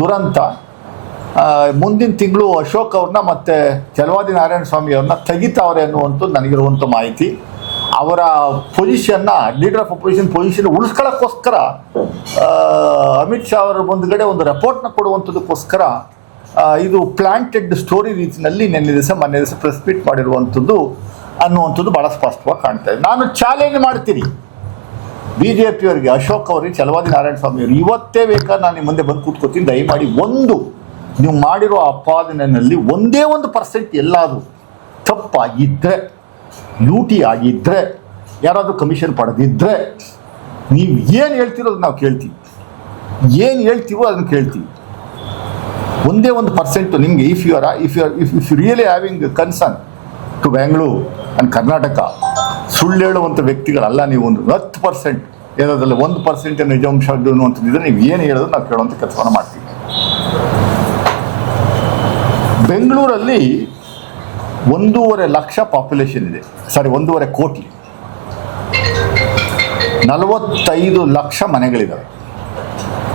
ದುರಂತ. ಮುಂದಿನ ತಿಂಗಳು ಅಶೋಕ್ ಅವ್ರನ್ನ ಮತ್ತು ಚಲವಾದಿ ನಾರಾಯಣ ಸ್ವಾಮಿ ಅವ್ರನ್ನ ತೆಗಿತಾವ್ರೆ ಅನ್ನುವಂಥದ್ದು ನನಗಿರುವಂಥ ಮಾಹಿತಿ. ಅವರ ಪೊಸಿಷನ್ನ, ಲೀಡರ್ ಆಫ್ ಅಪೋಸಿಷನ್ ಪೊಸಿಷನ್ ಉಳಿಸ್ಕೊಳ್ಳೋಕ್ಕೋಸ್ಕರ ಅಮಿತ್ ಶಾ ಅವರ ಮುಂದುಗಡೆ ಒಂದು ರಿಪೋರ್ಟ್ನ ಕೊಡುವಂಥದ್ದಕ್ಕೋಸ್ಕರ ಇದು ಪ್ಲಾಂಟೆಡ್ ಸ್ಟೋರಿ ರೀತಿಯಲ್ಲಿ ಮೊನ್ನೆ ದಿವಸ ಪ್ರೆಸ್ ಮೀಟ್ ಮಾಡಿರುವಂಥದ್ದು ಅನ್ನುವಂಥದ್ದು ಭಾಳ ಸ್ಪಷ್ಟವಾಗಿ ಕಾಣ್ತಾ ಇದೆ. ನಾನು ಚಾಲೆಂಜ್ ಮಾಡ್ತೀನಿ BJP-ಯವರಿಗೆ, ಅಶೋಕ್ ಅವರಿಗೆ, ಚಲವಾದಿ ನಾರಾಯಣ ಸ್ವಾಮಿ ಅವರು, ಇವತ್ತೇ ಬೇಕಾದ್ರೆ ನಾನು ನಿಮ್ಮ ಮುಂದೆ ಬಂದು ಕೂತ್ಕೋತೀನಿ. ದಯಮಾಡಿ ನೀವು ಮಾಡಿರೋ ಆಪಾದನೆಯಲ್ಲಿ ಒಂದೇ 1% ಎಲ್ಲಾದರೂ ತಪ್ಪಾಗಿದ್ದರೆ, ಲೂಟಿ ಆಗಿದ್ದರೆ, ಯಾರಾದರೂ ಕಮಿಷನ್ ಪಡೆದಿದ್ದರೆ, ನೀವು ಏನು ಹೇಳ್ತಿರೋ ಅದನ್ನು ನಾವು ಕೇಳ್ತೀವಿ. ಏನು ಹೇಳ್ತೀವೋ ಅದನ್ನು ಕೇಳ್ತೀವಿ. ಒಂದೇ 1% ನಿಮಗೆ if you really having concern to Bangalore and Karnataka, ಸುಳ್ಳು ಹೇಳುವಂಥ ವ್ಯಕ್ತಿಗಳಲ್ಲ ನೀವು. ಒಂದು 10% ಹೇಳೋದ್ರಲ್ಲಿ 1% ನಿಜಾಂಶ ಅನ್ನುವಂಥದ್ದಿದ್ರೆ ನೀವು ಏನು ಹೇಳೋದು ನಾವು ಕೇಳುವಂಥ ಕೆಲಸವನ್ನು ಮಾಡ್ತೀವಿ. ಬೆಂಗಳೂರಲ್ಲಿ 1.5 ಲಕ್ಷ ಪಾಪ್ಯುಲೇಷನ್ ಇದೆ, 1.5 ಕೋಟಿ, 45 ಲಕ್ಷ ಮನೆಗಳಿದ್ದಾವೆ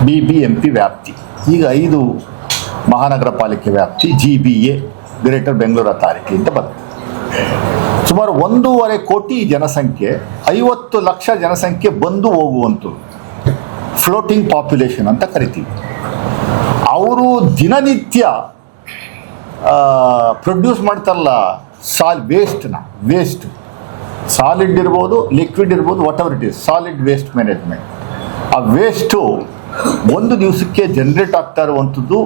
BBMP ವ್ಯಾಪ್ತಿ. ಈಗ 5 ಮಹಾನಗರ ಪಾಲಿಕೆ ವ್ಯಾಪ್ತಿ GBA, ಗ್ರೇಟರ್ ಬೆಂಗಳೂರು ಅಥಾರಿಟಿ ಅಂತ ಬರುತ್ತೆ. ಸುಮಾರು 1.5 ಕೋಟಿ ಜನಸಂಖ್ಯೆ, 50 ಲಕ್ಷ ಜನಸಂಖ್ಯೆ ಬಂದು ಹೋಗುವಂಥದ್ದು ಫ್ಲೋಟಿಂಗ್ ಪಾಪ್ಯುಲೇಷನ್ ಅಂತ ಕರಿತೀವಿ. ಅವರು ದಿನನಿತ್ಯ ಪ್ರೊಡ್ಯೂಸ್ ಮಾಡ್ತಾರಲ್ಲ ವೇಸ್ಟ್, ಸಾಲಿಡ್ ಇರ್ಬೋದು, ಲಿಕ್ವಿಡ್ ಇರ್ಬೋದು, what ever it is, solid waste management. ಆ ವೇಸ್ಟು ಒಂದು ದಿವಸಕ್ಕೆ ಜನರೇಟ್ ಆಗ್ತಾ ಇರುವಂಥದ್ದು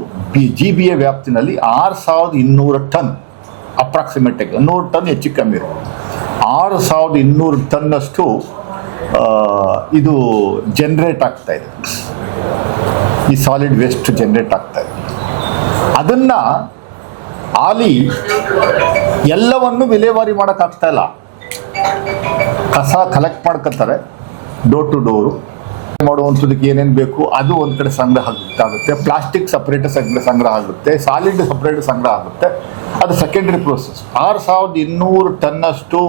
GBA ವ್ಯಾಪ್ತಿನಲ್ಲಿ 6200 ಟನ್, ಅಪ್ರಾಕ್ಸಿಮೇಟಾಗಿ 100 ಟನ್ ಹೆಚ್ಚು ಕಮ್ಮಿ ಇರ್ಬೋದು. 6200 ಟನ್ನಷ್ಟು ಇದು ಜನರೇಟ್ ಆಗ್ತಾ ಇದೆ, ಈ ಸಾಲಿಡ್ ವೇಸ್ಟ್ ಜನರೇಟ್ ಆಗ್ತಾ ಇದೆ. ಅದನ್ನು ಆಲಿ ಎಲ್ಲವನ್ನು ವಿಲೇವಾರಿ ಮಾಡೋಕ್ಕಾಗ್ತಾ ಇಲ್ಲ. ಕಸ ಕಲೆಕ್ಟ್ ಮಾಡ್ಕೊತಾರೆ, ಡೋರ್ ಟು ಡೋರು ಮಾಡುವಂಥದ್ದಕ್ಕೆ ಏನೇನು ಬೇಕು ಅದು ಒಂದು ಕಡೆ ಸಂಗ್ರಹ ಆಗುತ್ತೆ, ಪ್ಲಾಸ್ಟಿಕ್ ಸಪ್ರೇಟ್ ಸಂಗ್ರಹ ಆಗುತ್ತೆ, ಸಾಲಿಡ್ ಸಪ್ರೇಟ್ ಸಂಗ್ರಹ ಆಗುತ್ತೆ. ಅದು ಸೆಕೆಂಡ್ರಿ ಪ್ರೋಸೆಸ್. 6200 ಟನ್ನಷ್ಟು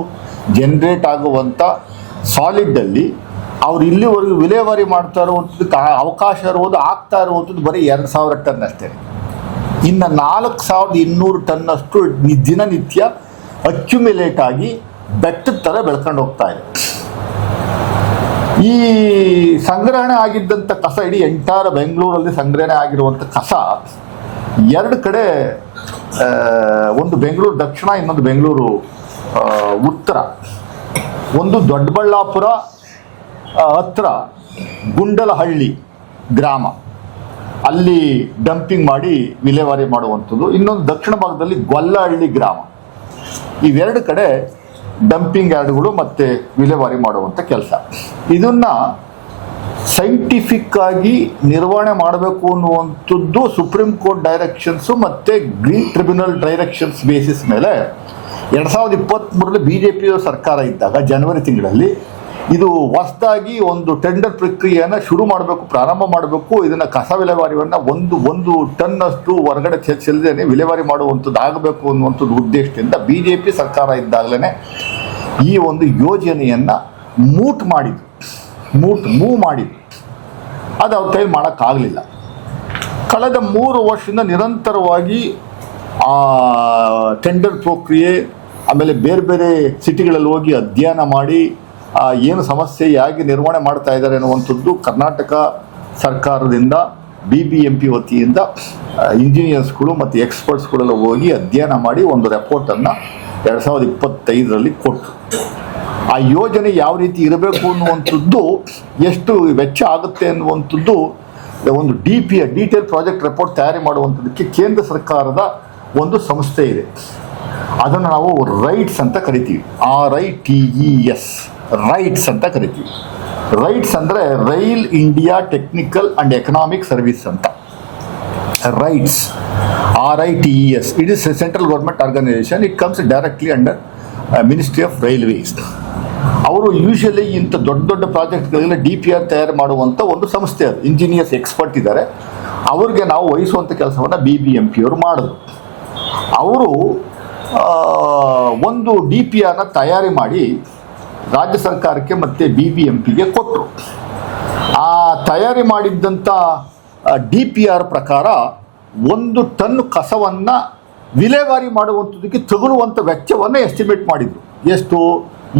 ಜನರೇಟ್ ಆಗುವಂಥ ಸಾಲಿಡ್ಡಲ್ಲಿ ಅವ್ರು ಇಲ್ಲಿವರೆಗೂ ವಿಲೇವಾರಿ ಮಾಡ್ತಾ ಇರುವಂಥದ್ದಕ್ಕೆ ಅವಕಾಶ ಇರುವುದು, ಆಗ್ತಾ ಇರುವಂಥದ್ದು ಬರೀ 2000 ಟನ್ ಅಷ್ಟೇ. ಇನ್ನು 4200 ಟನ್ನಷ್ಟು ದಿನನಿತ್ಯ ಅಕ್ಯುಮಿಲೇಟ್ ಆಗಿ ಬೆಟ್ಟದ ಥರ ಬೆಳ್ಕೊಂಡು ಹೋಗ್ತಾ ಇದೆ. ಈ ಸಂಗ್ರಹಣೆ ಆಗಿದ್ದಂಥ ಕಸ, ಇಡೀ ಎಂಟಾರ ಬೆಂಗಳೂರಲ್ಲಿ ಸಂಗ್ರಹಣೆ ಆಗಿರುವಂಥ ಕಸ 2 ಕಡೆ, ಒಂದು ಬೆಂಗಳೂರು ದಕ್ಷಿಣ, ಇನ್ನೊಂದು ಬೆಂಗಳೂರು ಉತ್ತರ. ಒಂದು ದೊಡ್ಡಬಳ್ಳಾಪುರ ಹತ್ರ ಗುಂಡಲಹಳ್ಳಿ ಗ್ರಾಮ, ಅಲ್ಲಿ ಡಂಪಿಂಗ್ ಮಾಡಿ ವಿಲೇವಾರಿ ಮಾಡುವಂಥದ್ದು. ಇನ್ನೊಂದು ದಕ್ಷಿಣ ಭಾಗದಲ್ಲಿ ಗೊಲ್ಲಹಳ್ಳಿ ಗ್ರಾಮ. ಇವೆರಡು ಕಡೆ ಡಂಪಿಂಗ್ ಯಾರ್ಡ್ಗಳು ಮತ್ತು ವಿಲೇವಾರಿ ಮಾಡುವಂಥ ಕೆಲಸ. ಇದನ್ನು ಸೈಂಟಿಫಿಕ್ ಆಗಿ ನಿರ್ವಹಣೆ ಮಾಡಬೇಕು ಅನ್ನುವಂಥದ್ದು ಸುಪ್ರೀಂ ಕೋರ್ಟ್ ಡೈರೆಕ್ಷನ್ಸು ಮತ್ತು ಗ್ರೀನ್ ಟ್ರಿಬ್ಯುನಲ್ ಡೈರೆಕ್ಷನ್ಸ್ ಬೇಸಿಸ್ ಮೇಲೆ 2023ರಲ್ಲಿ BJP ಸರ್ಕಾರ ಇದ್ದಾಗ ಜನವರಿ ತಿಂಗಳಲ್ಲಿ ಇದು ಹೊಸದಾಗಿ ಒಂದು ಟೆಂಡರ್ ಪ್ರಕ್ರಿಯೆಯನ್ನು ಶುರು ಮಾಡಬೇಕು, ಪ್ರಾರಂಭ ಮಾಡಬೇಕು. ಇದನ್ನು ಕಸ ವಿಲೇವಾರಿಯನ್ನು ಒಂದು ಟನ್ನಷ್ಟು ಹೊರಗಡೆ ಚೆಲ್ಲದೇನೆ ವಿಲೇವಾರಿ ಮಾಡುವಂಥದ್ದು ಆಗಬೇಕು ಅನ್ನುವಂಥದ್ದು ಉದ್ದೇಶದಿಂದ BJP ಸರ್ಕಾರ ಇದ್ದಾಗಲೇ ಈ ಒಂದು ಯೋಜನೆಯನ್ನು ಮೂವ್ ಮಾಡಿದ್ರು. ಅದು ಅವ್ರ ಕೈಲಿ ಮಾಡೋಕ್ಕಾಗಲಿಲ್ಲ. ಕಳೆದ 3 ವರ್ಷದಿಂದ ನಿರಂತರವಾಗಿ ಟೆಂಡರ್ ಪ್ರಕ್ರಿಯೆ, ಆಮೇಲೆ ಬೇರೆ ಬೇರೆ ಸಿಟಿಗಳಲ್ಲಿ ಹೋಗಿ ಅಧ್ಯಯನ ಮಾಡಿ ಏನು ಸಮಸ್ಯೆ ಹೇಗೆ ನಿರ್ವಹಣೆ ಮಾಡ್ತಾ ಇದ್ದಾರೆ ಅನ್ನುವಂಥದ್ದು ಕರ್ನಾಟಕ ಸರ್ಕಾರದಿಂದ BBMP ವತಿಯಿಂದ ಇಂಜಿನಿಯರ್ಸ್ಗಳು ಮತ್ತು ಎಕ್ಸ್ಪರ್ಟ್ಸ್ಗಳೆಲ್ಲ ಹೋಗಿ ಅಧ್ಯಯನ ಮಾಡಿ ಒಂದು ರಿಪೋರ್ಟನ್ನು 2025ರಲ್ಲಿ ಕೊಟ್ಟರು. ಆ ಯೋಜನೆ ಯಾವ ರೀತಿ ಇರಬೇಕು ಅನ್ನುವಂಥದ್ದು, ಎಷ್ಟು ವೆಚ್ಚ ಆಗುತ್ತೆ ಅನ್ನುವಂಥದ್ದು ಒಂದು ಡೀಟೇಲ್ ಪ್ರಾಜೆಕ್ಟ್ ರಿಪೋರ್ಟ್ ತಯಾರಿ ಮಾಡುವಂಥದ್ದಕ್ಕೆ ಕೇಂದ್ರ ಸರ್ಕಾರದ ಒಂದು ಸಂಸ್ಥೆ ಇದೆ. ಅದನ್ನು ನಾವು ರೈಟ್ಸ್ ಅಂತ ಕರಿತೀವಿ, RITES, ರೈಟ್ಸ್ ಅಂತ ಕರಿತೀವಿ. ರೈಟ್ಸ್ ಅಂದರೆ rail India technical and economic service ಅಂತ. RITES, RITES, it is a central government organisation. It comes directly under ministry of railways. ಅವರು ಯೂಶಲಿ ಇಂಥ ದೊಡ್ಡ ಪ್ರಾಜೆಕ್ಟ್ಗಳಿಗೆಲ್ಲ DPR ತಯಾರು ಮಾಡುವಂಥ ಒಂದು ಸಂಸ್ಥೆ. ಅದು ಇಂಜಿನಿಯರ್ಸ್ ಎಕ್ಸ್ಪರ್ಟ್ ಇದ್ದಾರೆ, ಅವ್ರಿಗೆ ನಾವು ವಹಿಸುವಂಥ ಕೆಲಸವನ್ನು BBMP ಅವರು ಮಾಡಿದ್ರು. ಅವರು ಒಂದು DPRನ ತಯಾರಿ ಮಾಡಿ ರಾಜ್ಯ ಸರ್ಕಾರಕ್ಕೆ ಮತ್ತು BBMPಗೆ ಕೊಟ್ಟರು. ಆ ತಯಾರಿ ಮಾಡಿದ್ದಂಥ DPR ಪ್ರಕಾರ 1 ಟನ್ ಕಸವನ್ನು ವಿಲೇವಾರಿ ಮಾಡುವಂಥದ್ದಕ್ಕೆ ತಗುಲುವಂಥ ವೆಚ್ಚವನ್ನು ಎಸ್ಟಿಮೇಟ್ ಮಾಡಿದರು. ಎಷ್ಟು?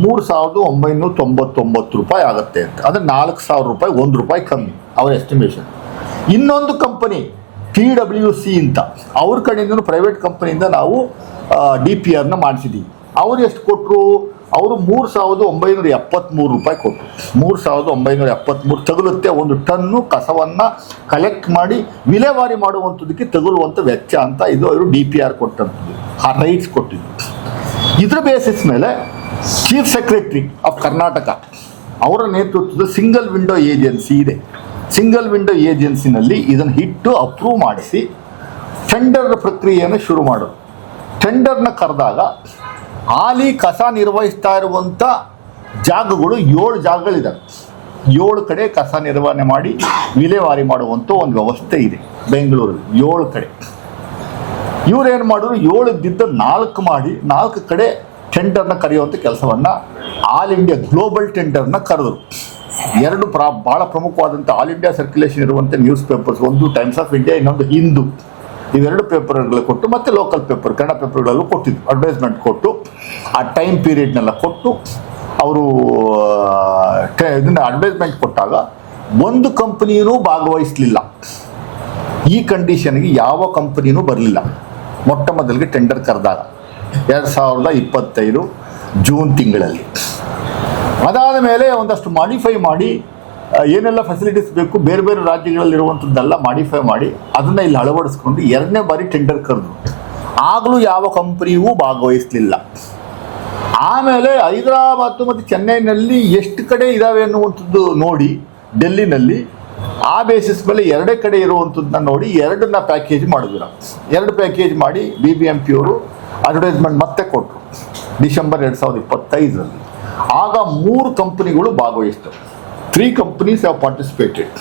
3,999 ರೂಪಾಯಿ ಆಗುತ್ತೆ ಅಂತ. ಅಂದರೆ 4,000 ರೂಪಾಯಿ, ₹1 ಕಮ್ಮಿ ಅವರ ಎಸ್ಟಿಮೇಷನ್. ಇನ್ನೊಂದು ಕಂಪನಿ TWC ಅಂತ, ಅವ್ರ ಕಡೆಯಿಂದ ಪ್ರೈವೇಟ್ ಕಂಪನಿಯಿಂದ ನಾವು DPRನ ಮಾಡಿಸಿದ್ದೀವಿ. ಅವ್ರು ಎಷ್ಟು ಕೊಟ್ಟರು? ಅವರು 3,973 ರೂಪಾಯಿ ಕೊಟ್ಟರು. 3,973 ತಗುಲುತ್ತೆ 1 ಟನ್ನು ಕಸವನ್ನು ಕಲೆಕ್ಟ್ ಮಾಡಿ ವಿಲೇವಾರಿ ಮಾಡುವಂಥದ್ದಕ್ಕೆ ತಗುಲುವಂಥ ವೆಚ್ಚ ಅಂತ ಇದು ಅವರು DPR ಕೊಟ್ಟಂಥದ್ದು, ಆ ರೈಟ್ಸ್ ಕೊಟ್ಟಿದ್ದು. ಇದ್ರ ಬೇಸಿಸ್ ಮೇಲೆ ಚೀಫ್ ಸೆಕ್ರೆಟರಿ ಆಫ್ ಕರ್ನಾಟಕ ಅವರ ನೇತೃತ್ವದ ಸಿಂಗಲ್ ವಿಂಡೋ ಏಜೆನ್ಸಿ ಇದೆ. ಸಿಂಗಲ್ ವಿಂಡೋ ಏಜೆನ್ಸಿನಲ್ಲಿ ಇದನ್ನು ಇಟ್ಟು ಅಪ್ರೂವ್ ಮಾಡಿಸಿ ಟೆಂಡರ್ ಪ್ರಕ್ರಿಯೆಯನ್ನು ಶುರು ಮಾಡೋದು. ಟೆಂಡರ್ನ ಕರೆದಾಗ ಹಾಲಿ ಕಸ ನಿರ್ವಹಿಸ್ತಾ ಇರುವಂಥ ಜಾಗಗಳು 7 ಜಾಗಗಳಿದ್ದಾವೆ. 7 ಕಡೆ ಕಸ ನಿರ್ವಹಣೆ ಮಾಡಿ ವಿಲೇವಾರಿ ಮಾಡುವಂಥ ಒಂದು ವ್ಯವಸ್ಥೆ ಇದೆ ಬೆಂಗಳೂರಲ್ಲಿ 7 ಕಡೆ. ಇವರೇನು ಮಾಡಿದ್ರು, 7 ಇದ್ದಿದ್ದ 4 ಮಾಡಿ 4 ಕಡೆ ಟೆಂಡರ್ನ ಕರೆಯುವಂಥ ಕೆಲಸವನ್ನು ಆಲ್ ಇಂಡಿಯಾ ಗ್ಲೋಬಲ್ ಟೆಂಡರ್ನ ಕರೆದರು. 2 ಭಾಳ ಪ್ರಮುಖವಾದಂಥ ಆಲ್ ಇಂಡಿಯಾ ಸರ್ಕ್ಯುಲೇಷನ್ ಇರುವಂಥ ನ್ಯೂಸ್ ಪೇಪರ್ಸ್, ಒಂದು ಟೈಮ್ಸ್ ಆಫ್ ಇಂಡಿಯಾ, ಇನ್ನೊಂದು ಹಿಂದೂ, ಇವೆರಡು ಪೇಪರ್ಗಳು ಕೊಟ್ಟು ಮತ್ತು ಲೋಕಲ್ ಪೇಪರ್ ಕನ್ನಡ ಪೇಪರ್ಗಳಲ್ಲೂ ಕೊಟ್ಟಿದ್ದು ಅಡ್ವರ್ಟೈಸ್ಮೆಂಟ್ ಕೊಟ್ಟು ಆ ಟೈಮ್ ಪೀರಿಯಡ್ನೆಲ್ಲ ಕೊಟ್ಟು ಅವರು ಇದನ್ನು ಅಡ್ವರ್ಟೈಸ್ಮೆಂಟ್ ಕೊಟ್ಟಾಗ ಒಂದು ಕಂಪನಿಯೂ ಭಾಗವಹಿಸಲಿಲ್ಲ. ಈ ಕಂಡೀಷನ್ಗೆ ಯಾವ ಕಂಪನಿಯೂ ಬರಲಿಲ್ಲ ಮೊಟ್ಟ ಮೊದಲಿಗೆ ಟೆಂಡರ್ ಕರೆದಾಗ 2025 ಜೂನ್ ತಿಂಗಳಲ್ಲಿ. ಅದಾದ ಮೇಲೆ ಒಂದಷ್ಟು ಮಾಡಿಫೈ ಮಾಡಿ ಏನೆಲ್ಲ ಫೆಸಿಲಿಟೀಸ್ ಬೇಕು ಬೇರೆ ಬೇರೆ ರಾಜ್ಯಗಳಲ್ಲಿರುವಂಥದ್ದೆಲ್ಲ ಮಾಡಿಫೈ ಮಾಡಿ ಅದನ್ನು ಇಲ್ಲಿ ಅಳವಡಿಸ್ಕೊಂಡು 2ನೇ ಬಾರಿ ಟೆಂಡರ್ ಕರೆದ್ರು. ಆಗಲೂ ಯಾವ ಕಂಪನಿಯೂ ಭಾಗವಹಿಸಲಿಲ್ಲ. ಆಮೇಲೆ ಹೈದರಾಬಾದ್ ಮತ್ತು ಚೆನ್ನೈನಲ್ಲಿ ಎಷ್ಟು ಕಡೆ ಇದ್ದಾವೆ ಅನ್ನುವಂಥದ್ದು ನೋಡಿ ಡೆಲ್ಲಿನಲ್ಲಿ ಆ ಬೇಸಿಸ್ ಮೇಲೆ 2 ಕಡೆ ಇರುವಂಥದ್ದನ್ನ ನೋಡಿ 2ನ್ನ ಪ್ಯಾಕೇಜ್ ಮಾಡಿದ್ರು. 2 ಪ್ಯಾಕೇಜ್ ಮಾಡಿ BBMP ಅವರು ಅಡ್ವರ್ಟೈಸ್ಮೆಂಟ್ ಮತ್ತೆ ಕೊಟ್ಟರು ಡಿಸೆಂಬರ್ 2025ರಲ್ಲಿ. ಆಗ 3 ಕಂಪನಿಗಳು ಭಾಗವಹಿಸ್ತವೆ. 3 ಕಂಪನೀಸ್ ಹ್ಯಾವ್ ಪಾರ್ಟಿಸಿಪೇಟೆಡ್.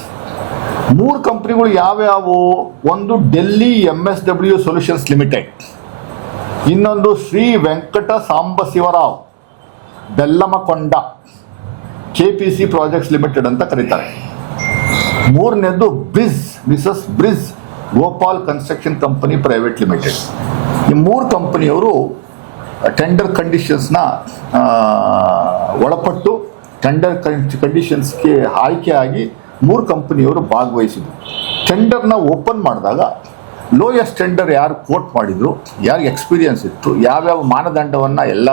3 ಕಂಪನಿಗಳು ಯಾವ್ಯಾವು? ಒಂದು ಡೆಲ್ಲಿ MSW ಸೊಲ್ಯೂಷನ್ಸ್ ಲಿಮಿಟೆಡ್, ಇನ್ನೊಂದು Shri Venkata Sambasivarao Bellamkonda KPC projects limited ಅಂತ ಕರೀತಾರೆ. 3ನೇದು Mrs Brij Gopal construction company private limited. ಈ 3 ಕಂಪನಿಯವರು ಟೆಂಡರ್ ಕಂಡೀಷನ್ಸ್ನ ಒಳಪಟ್ಟು ಟೆಂಡರ್ ಕಂಡೀಷನ್ಸ್ಗೆ ಆಯ್ಕೆ ಆಗಿ 3 ಕಂಪನಿಯವರು ಭಾಗವಹಿಸಿದರು. ಟೆಂಡರ್ನ ಓಪನ್ ಮಾಡಿದಾಗ ಲೋಯೆಸ್ಟ್ ಟೆಂಡರ್ ಯಾರು ಕೋಟ್ ಮಾಡಿದರು, ಯಾರಿಗೆ ಎಕ್ಸ್ಪೀರಿಯನ್ಸ್ ಇತ್ತು, ಯಾವ್ಯಾವ ಮಾನದಂಡವನ್ನು ಎಲ್ಲ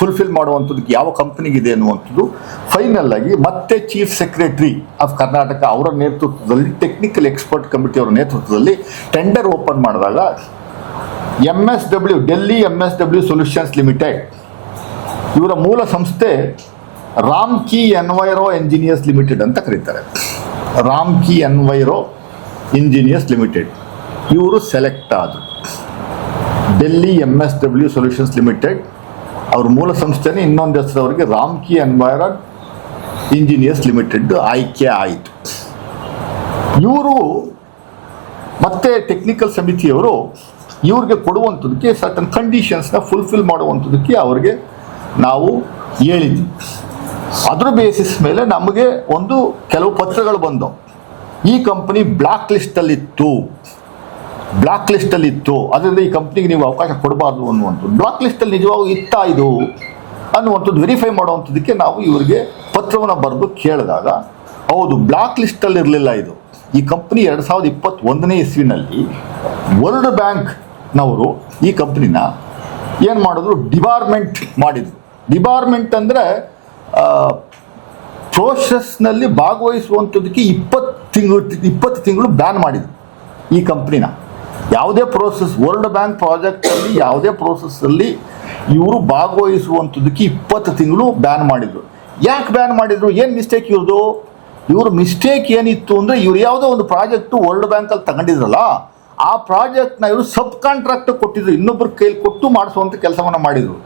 ಫುಲ್ಫಿಲ್ ಮಾಡುವಂಥದ್ದಕ್ಕೆ ಯಾವ ಕಂಪನಿಗಿದೆ ಅನ್ನುವಂಥದ್ದು ಫೈನಲ್ ಆಗಿ ಮತ್ತೆ ಚೀಫ್ ಸೆಕ್ರೆಟರಿ ಆಫ್ ಕರ್ನಾಟಕ ಅವರ ನೇತೃತ್ವದಲ್ಲಿ ಟೆಕ್ನಿಕಲ್ ಎಕ್ಸ್ಪರ್ಟ್ ಕಮಿಟಿ ಅವರ ನೇತೃತ್ವದಲ್ಲಿ ಟೆಂಡರ್ ಓಪನ್ ಮಾಡಿದಾಗ ಡೆಲ್ಲಿ MSW ಸೊಲ್ಯೂಷನ್ಸ್ ಲಿಮಿಟೆಡ್ ಇವರ ಮೂಲ ಸಂಸ್ಥೆ ರಾಮ್ಕಿ ಎನ್ವೈರೋ ಎಂಜಿನಿಯರ್ಸ್ ಲಿಮಿಟೆಡ್ ಅಂತ ಕರೀತಾರೆ. ರಾಮ್ಕಿ ಎನ್ವೈರೋ ಇಂಜಿನಿಯರ್ಸ್ ಲಿಮಿಟೆಡ್ ಇವರು ಸೆಲೆಕ್ಟ್ ಆದರು. ಡೆಲ್ಲಿ MSW ಸೊಲ್ಯೂಷನ್ಸ್ ಲಿಮಿಟೆಡ್ ಅವ್ರ ಮೂಲ ಸಂಸ್ಥೆನೇ ಇನ್ನೊಂದು ಹೆಸರು ಅವರಿಗೆ ರಾಮ್ಕಿ ಎನ್ವೈರೋ ಇಂಜಿನಿಯರ್ಸ್ ಲಿಮಿಟೆಡ್ ಆಯ್ಕೆ ಆಯಿತು. ಇವರು ಮತ್ತೆ ಟೆಕ್ನಿಕಲ್ ಸಮಿತಿಯವರು ಇವ್ರಿಗೆ ಕೊಡುವಂಥದ್ದಕ್ಕೆ ಸರ್ಟನ್ ಕಂಡೀಷನ್ಸ್ನ ಫುಲ್ಫಿಲ್ ಮಾಡುವಂಥದ್ದಕ್ಕೆ ಅವ್ರಿಗೆ ನಾವು ಹೇಳಿದ್ವಿ. ಅದ್ರ ಬೇಸಿಸ್ ಮೇಲೆ ನಮಗೆ ಕೆಲವು ಪತ್ರಗಳು ಬಂದವು. ಈ ಕಂಪನಿ ಬ್ಲ್ಯಾಕ್ ಲಿಸ್ಟಲ್ಲಿತ್ತು, ಅದರಿಂದ ಈ ಕಂಪ್ನಿಗೆ ನೀವು ಅವಕಾಶ ಕೊಡಬಾರ್ದು ಅನ್ನುವಂಥದ್ದು. ಬ್ಲ್ಯಾಕ್ ಲಿಸ್ಟಲ್ಲಿ ನಿಜವಾಗೂ ಇತ್ತಾ ಇದು ಅನ್ನುವಂಥದ್ದು ವೆರಿಫೈ ಮಾಡುವಂಥದ್ದಕ್ಕೆ ನಾವು ಇವರಿಗೆ ಪತ್ರವನ್ನು ಬರೆದು ಕೇಳಿದಾಗ ಹೌದು ಬ್ಲ್ಯಾಕ್ ಲಿಸ್ಟಲ್ಲಿ ಇರಲಿಲ್ಲ ಇದು. ಈ ಕಂಪ್ನಿ 2021ನೇ ಇಸ್ವಿನಲ್ಲಿ ವರ್ಲ್ಡ್ ಬ್ಯಾಂಕ್ನವರು ಈ ಕಂಪ್ನಿನ ಏನು ಮಾಡಿದ್ರು, ಡಿಬಾರ್ಮೆಂಟ್ ಮಾಡಿದರು. ಡಿಬಾರ್ಮೆಂಟ್ ಅಂದರೆ ಪ್ರೋಸೆಸ್ನಲ್ಲಿ ಭಾಗವಹಿಸುವಂಥದ್ದಕ್ಕೆ 20 ತಿಂಗಳು ಬ್ಯಾನ್ ಮಾಡಿದರು ಈ ಕಂಪ್ನಿನ. ಯಾವುದೇ ಪ್ರೋಸೆಸ್ ವರ್ಲ್ಡ್ ಬ್ಯಾಂಕ್ ಪ್ರಾಜೆಕ್ಟಲ್ಲಿ ಯಾವುದೇ ಪ್ರೋಸೆಸ್ಸಲ್ಲಿ ಇವರು ಭಾಗವಹಿಸುವಂಥದ್ದಕ್ಕೆ 20 ತಿಂಗಳು ಬ್ಯಾನ್ ಮಾಡಿದರು. ಯಾಕೆ ಬ್ಯಾನ್ ಮಾಡಿದರು? ಏನು ಮಿಸ್ಟೇಕ್ ಇವ್ರದ್ದು? ಇವ್ರ ಮಿಸ್ಟೇಕ್ ಏನಿತ್ತು ಅಂದರೆ ಇವ್ರು ಯಾವುದೋ ಒಂದು ಪ್ರಾಜೆಕ್ಟು ವರ್ಲ್ಡ್ ಬ್ಯಾಂಕಲ್ಲಿ ತಗೊಂಡಿದ್ರಲ್ಲ, ಆ ಪ್ರಾಜೆಕ್ಟ್ನ ಇವರು ಸಬ್ ಕಾಂಟ್ರಾಕ್ಟ್ ಕೊಟ್ಟಿದ್ರು, ಇನ್ನೊಬ್ಬರ ಕೈಲಿ ಕೊಟ್ಟು ಮಾಡಿಸುವಂಥ ಕೆಲಸವನ್ನು ಮಾಡಿದರು.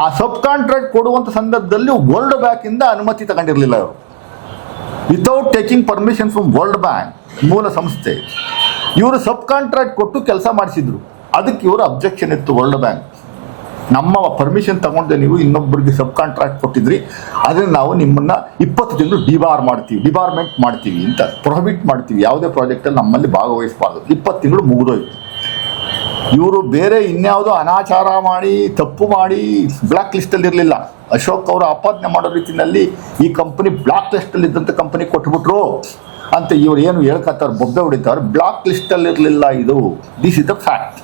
ಆ ಸಬ್ ಕಾಂಟ್ರಾಕ್ಟ್ ಕೊಡುವಂಥ ಸಂದರ್ಭದಲ್ಲಿ ವರ್ಲ್ಡ್ ಬ್ಯಾಂಕಿಂದ ಅನುಮತಿ ತಗೊಂಡಿರಲಿಲ್ಲ ಇವರು. Without taking permission from world bank ಮೂಲ ಸಂಸ್ಥೆ ಇವರು ಸಬ್ ಕಾಂಟ್ರಾಕ್ಟ್ ಕೊಟ್ಟು ಕೆಲಸ ಮಾಡಿಸಿದ್ರು. ಅದಕ್ಕೆ ಇವರು ಅಬ್ಜೆಕ್ಷನ್ ಇತ್ತು ವರ್ಲ್ಡ್ ಬ್ಯಾಂಕ್. ನಮ್ಮ ಪರ್ಮಿಷನ್ ತಗೊಂಡೆ ನೀವು ಇನ್ನೊಬ್ಬರಿಗೆ ಸಬ್ ಕಾಂಟ್ರಾಕ್ಟ್ ಕೊಟ್ಟಿದ್ರಿ, ಅದನ್ನು ನಾವು ನಿಮ್ಮನ್ನು 20 ತಿಂಗಳು ಡಿಬಾರ್ಮೆಂಟ್ ಮಾಡ್ತೀವಿ ಅಂತ ಪ್ರೊಹಿಬಿಟ್ ಮಾಡ್ತೀವಿ. ಯಾವುದೇ ಪ್ರಾಜೆಕ್ಟಲ್ಲಿ ನಮ್ಮಲ್ಲಿ ಭಾಗವಹಿಸಬಾರ್ದು. 20 ತಿಂಗಳು ಮುಗಿದೋಯ್ತು. ಇವರು ಬೇರೆ ಇನ್ಯಾವುದೋ ಅನಾಚಾರ ಮಾಡಿ ತಪ್ಪು ಮಾಡಿ ಬ್ಲ್ಯಾಕ್ ಲಿಸ್ಟಲ್ಲಿ ಇರಲಿಲ್ಲ. ಅಶೋಕ್ ಅವರು ಆಪಾದನೆ ಮಾಡೋ ರೀತಿಯಲ್ಲಿ ಈ ಕಂಪನಿ ಬ್ಲ್ಯಾಕ್ ಲಿಸ್ಟಲ್ಲಿ ಇದ್ದಂಥ ಕಂಪನಿ ಕೊಟ್ಬಿಟ್ರು ಅಂತ ಇವ್ರು ಏನು ಹೇಳ್ಕತ್ತಾರೆ, ಬೊಬ್ಬೆ ಹೊಡಿತಾರೆ. ಬ್ಲ್ಯಾಕ್ ಲಿಸ್ಟಲ್ಲಿ ಇರಲಿಲ್ಲ, ಇದು ದಿಸ್ ಇಸ್ ದ ಫ್ಯಾಕ್ಟ್.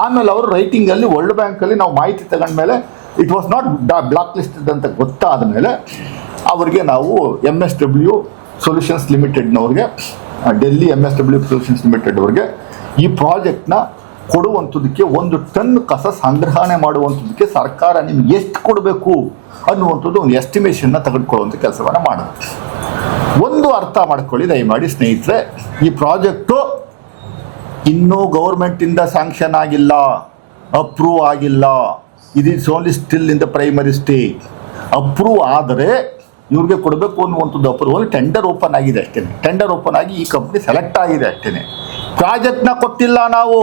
ಆಮೇಲೆ ಅವರು ರೈಟಿಂಗಲ್ಲಿ ವರ್ಲ್ಡ್ ಬ್ಯಾಂಕಲ್ಲಿ ನಾವು ಮಾಹಿತಿ ತಗೊಂಡ್ಮೇಲೆ it was not black listed ಅಂತ ಗೊತ್ತಾದ ಮೇಲೆ ಅವರಿಗೆ ನಾವು MSW ಸೊಲ್ಯೂಷನ್ಸ್ ಲಿಮಿಟೆಡ್ನವ್ರಿಗೆ, ಡೆಲ್ಲಿ MSW ಸೊಲ್ಯೂಷನ್ಸ್ ಲಿಮಿಟೆಡ್ ಅವ್ರಿಗೆ ಈ ಪ್ರಾಜೆಕ್ಟ್ನ ಕೊಡುವಂಥದ್ದಕ್ಕೆ 1 ಟನ್ ಕಸ ಸಂಗ್ರಹಣೆ ಮಾಡುವಂಥದ್ದಕ್ಕೆ ಸರ್ಕಾರ ನಿಮ್ಗೆ ಎಷ್ಟು ಕೊಡಬೇಕು ಅನ್ನುವಂಥದ್ದು ಒಂದು ಎಸ್ಟಿಮೇಷನ್ನ ತೆಗೆದುಕೊಳ್ಳುವಂಥ ಕೆಲಸವನ್ನು ಮಾಡೋದು. ಒಂದು ಅರ್ಥ ಮಾಡ್ಕೊಳ್ಳಿ ದಯಮಾಡಿ ಸ್ನೇಹಿತರೆ, ಈ ಪ್ರಾಜೆಕ್ಟು ಇನ್ನೂ ಗೌರ್ಮೆಂಟಿಂದ ಸ್ಯಾಂಕ್ಷನ್ ಆಗಿಲ್ಲ, ಅಪ್ರೂವ್ ಆಗಿಲ್ಲ. It is only still in the primary stage. Approve ಆದರೆ ಇವ್ರಿಗೆ ಕೊಡಬೇಕು ಅನ್ನುವಂಥದ್ದು ಅಪ್ರೂವಲ್ ಟೆಂಡರ್ ಓಪನ್ ಆಗಿದೆ ಅಷ್ಟೇ. ಟೆಂಡರ್ ಓಪನ್ ಆಗಿ ಈ ಕಂಪ್ನಿ ಸೆಲೆಕ್ಟ್ ಆಗಿದೆ ಅಷ್ಟೇ. ಪ್ರಾಜೆಕ್ಟ್ನ ಕೊಟ್ಟಿಲ್ಲ ನಾವು.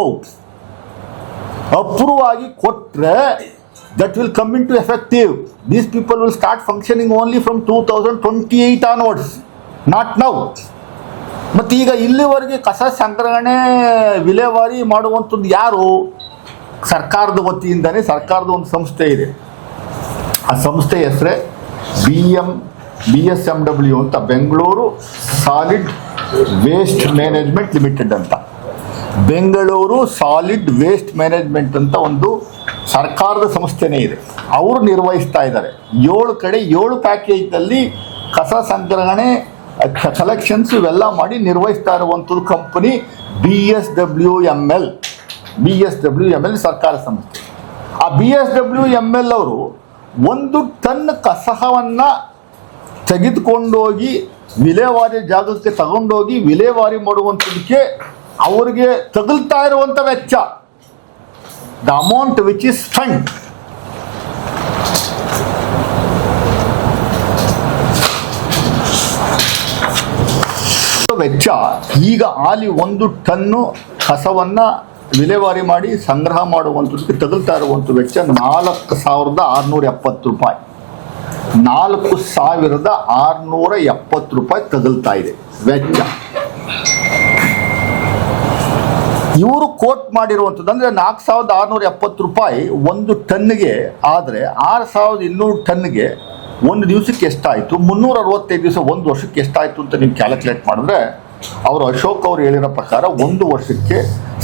ಅಪ್ರೂವ್ ಆಗಿ ಕೊಟ್ಟರೆ that will come into effective. These people will start functioning only from 2028 onwards, not now. ಮತ್ತು ಈಗ ಇಲ್ಲಿವರೆಗೆ ಕಸ ಸಂಗ್ರಹಣೆ ವಿಲೇವಾರಿ ಮಾಡುವಂಥದ್ದು ಯಾರು? ಸರ್ಕಾರದ ವತಿಯಿಂದನೇ ಸರ್ಕಾರದ ಒಂದು ಸಂಸ್ಥೆ ಇದೆ. ಆ ಸಂಸ್ಥೆ ಹೆಸರೇ BSMW ಅಂತ, Bengaluru solid waste management limited ಅಂತ. ಬೆಂಗಳೂರು ಸಾಲಿಡ್ ವೇಸ್ಟ್ ಮ್ಯಾನೇಜ್ಮೆಂಟ್ ಅಂತ ಒಂದು ಸರ್ಕಾರದ ಸಂಸ್ಥೆನೇ ಇದೆ. ಅವರು ನಿರ್ವಹಿಸ್ತಾ ಇದ್ದಾರೆ. 7 ಕಡೆ 7 ಪ್ಯಾಕೇಜ್ನಲ್ಲಿ ಕಸ ಸಂಗ್ರಹಣೆ ಕಲೆಕ್ಷನ್ಸ್ ಇವೆಲ್ಲ ಮಾಡಿ ನಿರ್ವಹಿಸ್ತಾ ಇರುವಂಥದ್ದು ಕಂಪನಿ BSWML ಸರ್ಕಾರ ಸಂಸ್ಥೆ. ಆ BSWML ಅವರು 1 ಟನ್ ಕಸವನ್ನು ತೆಗೆದುಕೊಂಡೋಗಿ ವಿಲೇವಾರಿ ಜಾಗಕ್ಕೆ ತಗೊಂಡೋಗಿ ವಿಲೇವಾರಿ ಮಾಡುವಂಥದ್ದಕ್ಕೆ ಅವರಿಗೆ ತಗುಲ್ತಾ ಇರುವಂಥ ವೆಚ್ಚ, the amount which is spent, ವೆಚ್ಚ ಈಗ ಆಲಿ 1 ಟನ್ನು ಕಸವನ್ನು ವಿಲೇವಾರಿ ಮಾಡಿ ಸಂಗ್ರಹ ಮಾಡುವಂಥದ್ದಕ್ಕೆ ತಗುಲ್ತಾ ಇರುವಂಥ ವೆಚ್ಚ 4,670 ರೂಪಾಯಿ. 4,670 ರೂಪಾಯಿ ತಗುಲ್ತಾ ಇದೆ ವೆಚ್ಚ. ಇವರು ಕೋಟ್ ಮಾಡಿರುವಂಥದ್ದು ಅಂದರೆ 4,670 ರೂಪಾಯಿ 1 ಟನ್ಗೆ. ಆದರೆ 6,200 ಟನ್ಗೆ ಒಂದು ದಿವಸಕ್ಕೆ ಎಷ್ಟಾಯಿತು, 365 ದಿವಸ 1 ವರ್ಷಕ್ಕೆ ಎಷ್ಟಾಯಿತು ಅಂತ ನೀವು ಕ್ಯಾಲ್ಕುಲೇಟ್ ಮಾಡಿದ್ರೆ ಅವರು ಅಶೋಕ್ ಅವರು ಹೇಳಿರೋ ಪ್ರಕಾರ 1 ವರ್ಷಕ್ಕೆ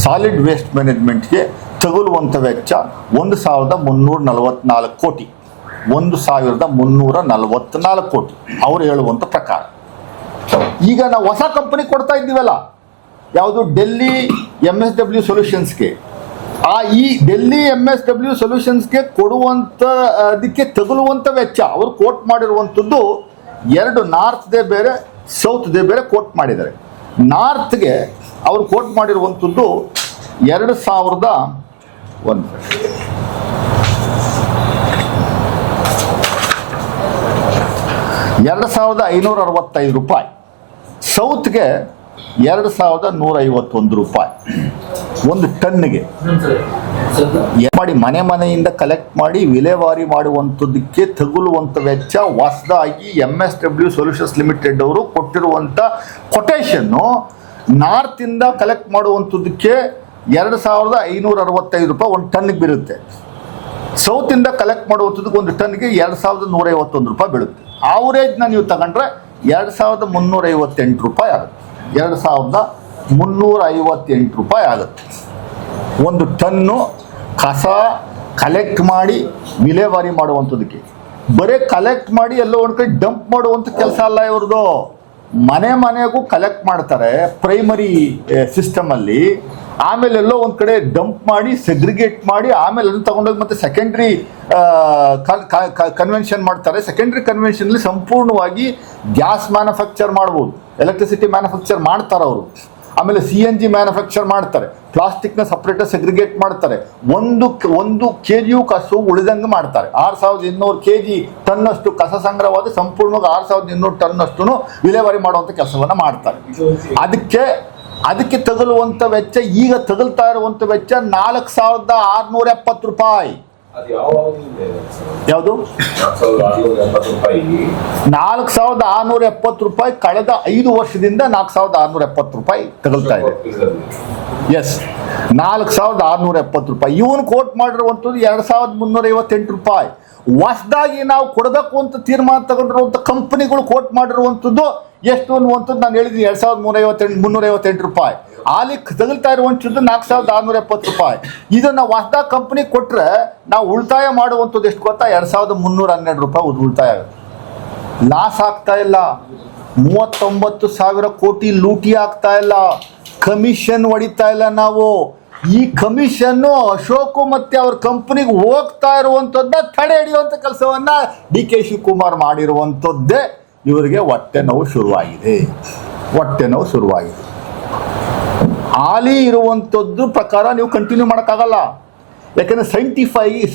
ಸಾಲಿಡ್ ವೇಸ್ಟ್ ಮ್ಯಾನೇಜ್ಮೆಂಟ್ಗೆ ತಗುಲುವಂಥ ವೆಚ್ಚ 1,344 ಕೋಟಿ. 1,344 ಕೋಟಿ ಅವರು ಹೇಳುವಂಥ ಪ್ರಕಾರ. ಈಗ ನಾವು ಹೊಸ ಕಂಪನಿ ಕೊಡ್ತಾ ಇದ್ದೀವಲ್ಲ, ಯಾವುದು ಡೆಲ್ಲಿ MSW ಸೊಲ್ಯೂಷನ್ಸ್ಗೆ. ಈ ಡೆಲ್ಲಿ MSW ಸೊಲ್ಯೂಷನ್ಸ್ಗೆ ಕೊಡುವಂಥ ಅದಕ್ಕೆ ತಗುಲುವಂಥ ವೆಚ್ಚ ಅವರು ಕೋಟ್ ಮಾಡಿರುವಂಥದ್ದು 2, ನಾರ್ತ್ದೇ ಬೇರೆ ಸೌತ್ದೇ ಬೇರೆ ಕೋಟ್ ಮಾಡಿದ್ದಾರೆ. ನಾರ್ತ್ಗೆ ಅವರು ಕೋಟ್ ಮಾಡಿರುವಂಥದ್ದು 2,565 ರೂಪಾಯಿ. ಸೌತ್ಗೆ 2,151 ರೂಪಾಯಿ 1 ಟನ್ಗೆ ಮಾಡಿ ಮನೆಯಿಂದ ಕಲೆಕ್ಟ್ ಮಾಡಿ ವಿಲೇವಾರಿ ಮಾಡುವಂಥದ್ದಕ್ಕೆ ತಗುಲುವಂಥ ವೆಚ್ಚ ಹೊಸದಾಗಿ MSW ಸೊಲ್ಯೂಷನ್ಸ್ ಲಿಮಿಟೆಡ್ ಅವರು ಕೊಟ್ಟಿರುವಂಥ ಕೊಟೇಶನ್ನು ನಾರ್ತಿಂದ ಕಲೆಕ್ಟ್ ಮಾಡುವಂಥದ್ದಕ್ಕೆ 2,565 ರೂಪಾಯಿ 1 ಟನ್ಗೆ ಬೀಳುತ್ತೆ. ಸೌತಿಂದ ಕಲೆಕ್ಟ್ ಮಾಡುವಂಥದ್ದಕ್ಕೆ 1 ಟನ್ಗೆ 2,151 ರೂಪಾಯಿ ಬೀಳುತ್ತೆ. ಆವ್ರೇಜ್ನ ನೀವು ತಗೊಂಡ್ರೆ 2,358 ರೂಪಾಯಿ ಆಗುತ್ತೆ. 2,358 ರೂಪಾಯಿ ಆಗುತ್ತೆ 1 ಟನ್ನು ಕಸ ಕಲೆಕ್ಟ್ ಮಾಡಿ ವಿಲೇವಾರಿ ಮಾಡುವಂಥದ್ದಕ್ಕೆ. ಬರೀ ಕಲೆಕ್ಟ್ ಮಾಡಿ ಎಲ್ಲೋ ಒಂದು ಕಡೆ ಡಂಪ್ ಮಾಡುವಂಥ ಕೆಲಸ ಅಲ್ಲ ಇವ್ರದ್ದು. ಮನೆಗೂ ಕಲೆಕ್ಟ್ ಮಾಡ್ತಾರೆ ಪ್ರೈಮರಿ ಸಿಸ್ಟಮಲ್ಲಿ, ಆಮೇಲೆ ಎಲ್ಲೋ ಒಂದು ಕಡೆ ಡಂಪ್ ಮಾಡಿ ಸೆಗ್ರಿಗೇಟ್ ಮಾಡಿ ಆಮೇಲೆ ಅದನ್ನು ತಗೊಂಡೋಗಿ ಮತ್ತೆ ಸೆಕೆಂಡ್ರಿ ಕನ್ವೆನ್ಷನ್ ಮಾಡ್ತಾರೆ. ಸೆಕೆಂಡ್ರಿ ಕನ್ವೆನ್ಷನ್ಲಿ ಸಂಪೂರ್ಣವಾಗಿ ಗ್ಯಾಸ್ ಮ್ಯಾನುಫ್ಯಾಕ್ಚರ್ ಮಾಡ್ಬೋದು, ಎಲೆಕ್ಟ್ರಿಸಿಟಿ ಮ್ಯಾನುಫ್ಯಾಕ್ಚರ್ ಮಾಡ್ತಾರೆ ಅವರು. ಆಮೇಲೆ CNG ಮ್ಯಾನುಫ್ಯಾಕ್ಚರ್ ಮಾಡ್ತಾರೆ, ಪ್ಲಾಸ್ಟಿಕ್ನ ಸಪ್ರೇಟಾಗಿ ಸೆಗ್ರಿಗೇಟ್ ಮಾಡ್ತಾರೆ. ಒಂದು kg ಕಸು ಉಳಿದಂಗೆ ಮಾಡ್ತಾರೆ. 6,200 kg ಟನ್ನಷ್ಟು ಕಸ ಸಂಗ್ರಹವಾದ ಸಂಪೂರ್ಣವಾಗಿ 6,200 ಟನ್ನಷ್ಟು ವಿಲೇವಾರಿ ಮಾಡುವಂಥ ಕೆಲಸವನ್ನು ಮಾಡ್ತಾರೆ. ಅದಕ್ಕೆ ತಗುಲುವಂಥ ವೆಚ್ಚ, ಈಗ ತಗುಲ್ತಾ ಇರುವಂಥ ವೆಚ್ಚ 4,670 ರೂಪಾಯಿ. ಯಾವುದು? 4,670 ರೂಪಾಯಿ ಕಳೆದ 5 ವರ್ಷದಿಂದ 4,670 ರೂಪಾಯಿ ತಗೊಳ್ತಾ ಇದೆ. ಎಸ್, 4,670 ರೂಪಾಯಿ. ಇವನು ಕೋಟ್ ಮಾಡಿರುವಂಥದ್ದು 2,358 ರೂಪಾಯಿ. ಹೊಸದಾಗಿ ನಾವು ಕೊಡಬೇಕು ಅಂತ ತೀರ್ಮಾನ ತಗೊಂಡಿರುವಂಥ ಕಂಪನಿಗಳು ಕೋಟ್ ಮಾಡಿರುವಂಥದ್ದು ಎಷ್ಟು ಅನ್ನುವಂಥದ್ದು ನಾನು ಹೇಳಿದ್ದೀನಿ, 2,358 ರೂಪಾಯಿ. ಅಲ್ಲಿ ತಗಲ್ತಾ ಇರುವಂಥದ್ದು 4,670 ರೂಪಾಯಿ. ಇದನ್ನು ಹೊಸದಾಗಿ ಕಂಪನಿ ಕೊಟ್ಟರೆ ನಾವು ಉಳಿತಾಯ ಮಾಡುವಂಥದ್ದು ಎಷ್ಟು ಗೊತ್ತಾ? 2,312 ರೂಪಾಯಿ ಉಳಿತಾಯ ಆಗುತ್ತೆ. ಲಾಸ್ ಆಗ್ತಾ ಇಲ್ಲ. 39,000 ಕೋಟಿ ಲೂಟಿ ಆಗ್ತಾ ಇಲ್ಲ. ಕಮಿಷನ್ ಹೊಡಿತಾ ಇಲ್ಲ ನಾವು. ಈ ಕಮಿಷನ್ನು ಅಶೋಕ್ ಮತ್ತೆ ಅವ್ರ ಕಂಪನಿಗೆ ಹೋಗ್ತಾ ಇರುವಂಥದ್ದನ್ನ ತಡೆ ಹಿಡಿಯುವಂಥ ಕೆಲಸವನ್ನ ಡಿ ಕೆ ಶಿವಕುಮಾರ್ ಮಾಡಿರುವಂಥದ್ದೇ ಇವರಿಗೆ ಹೊಟ್ಟೆ ನೋವು ಶುರುವಾಗಿದೆ. ಹಾಲಿ ಇರುವಂಥದ್ದು ಪ್ರಕಾರ ನೀವು ಕಂಟಿನ್ಯೂ ಮಾಡೋಕ್ಕಾಗಲ್ಲ. ಯಾಕಂದರೆ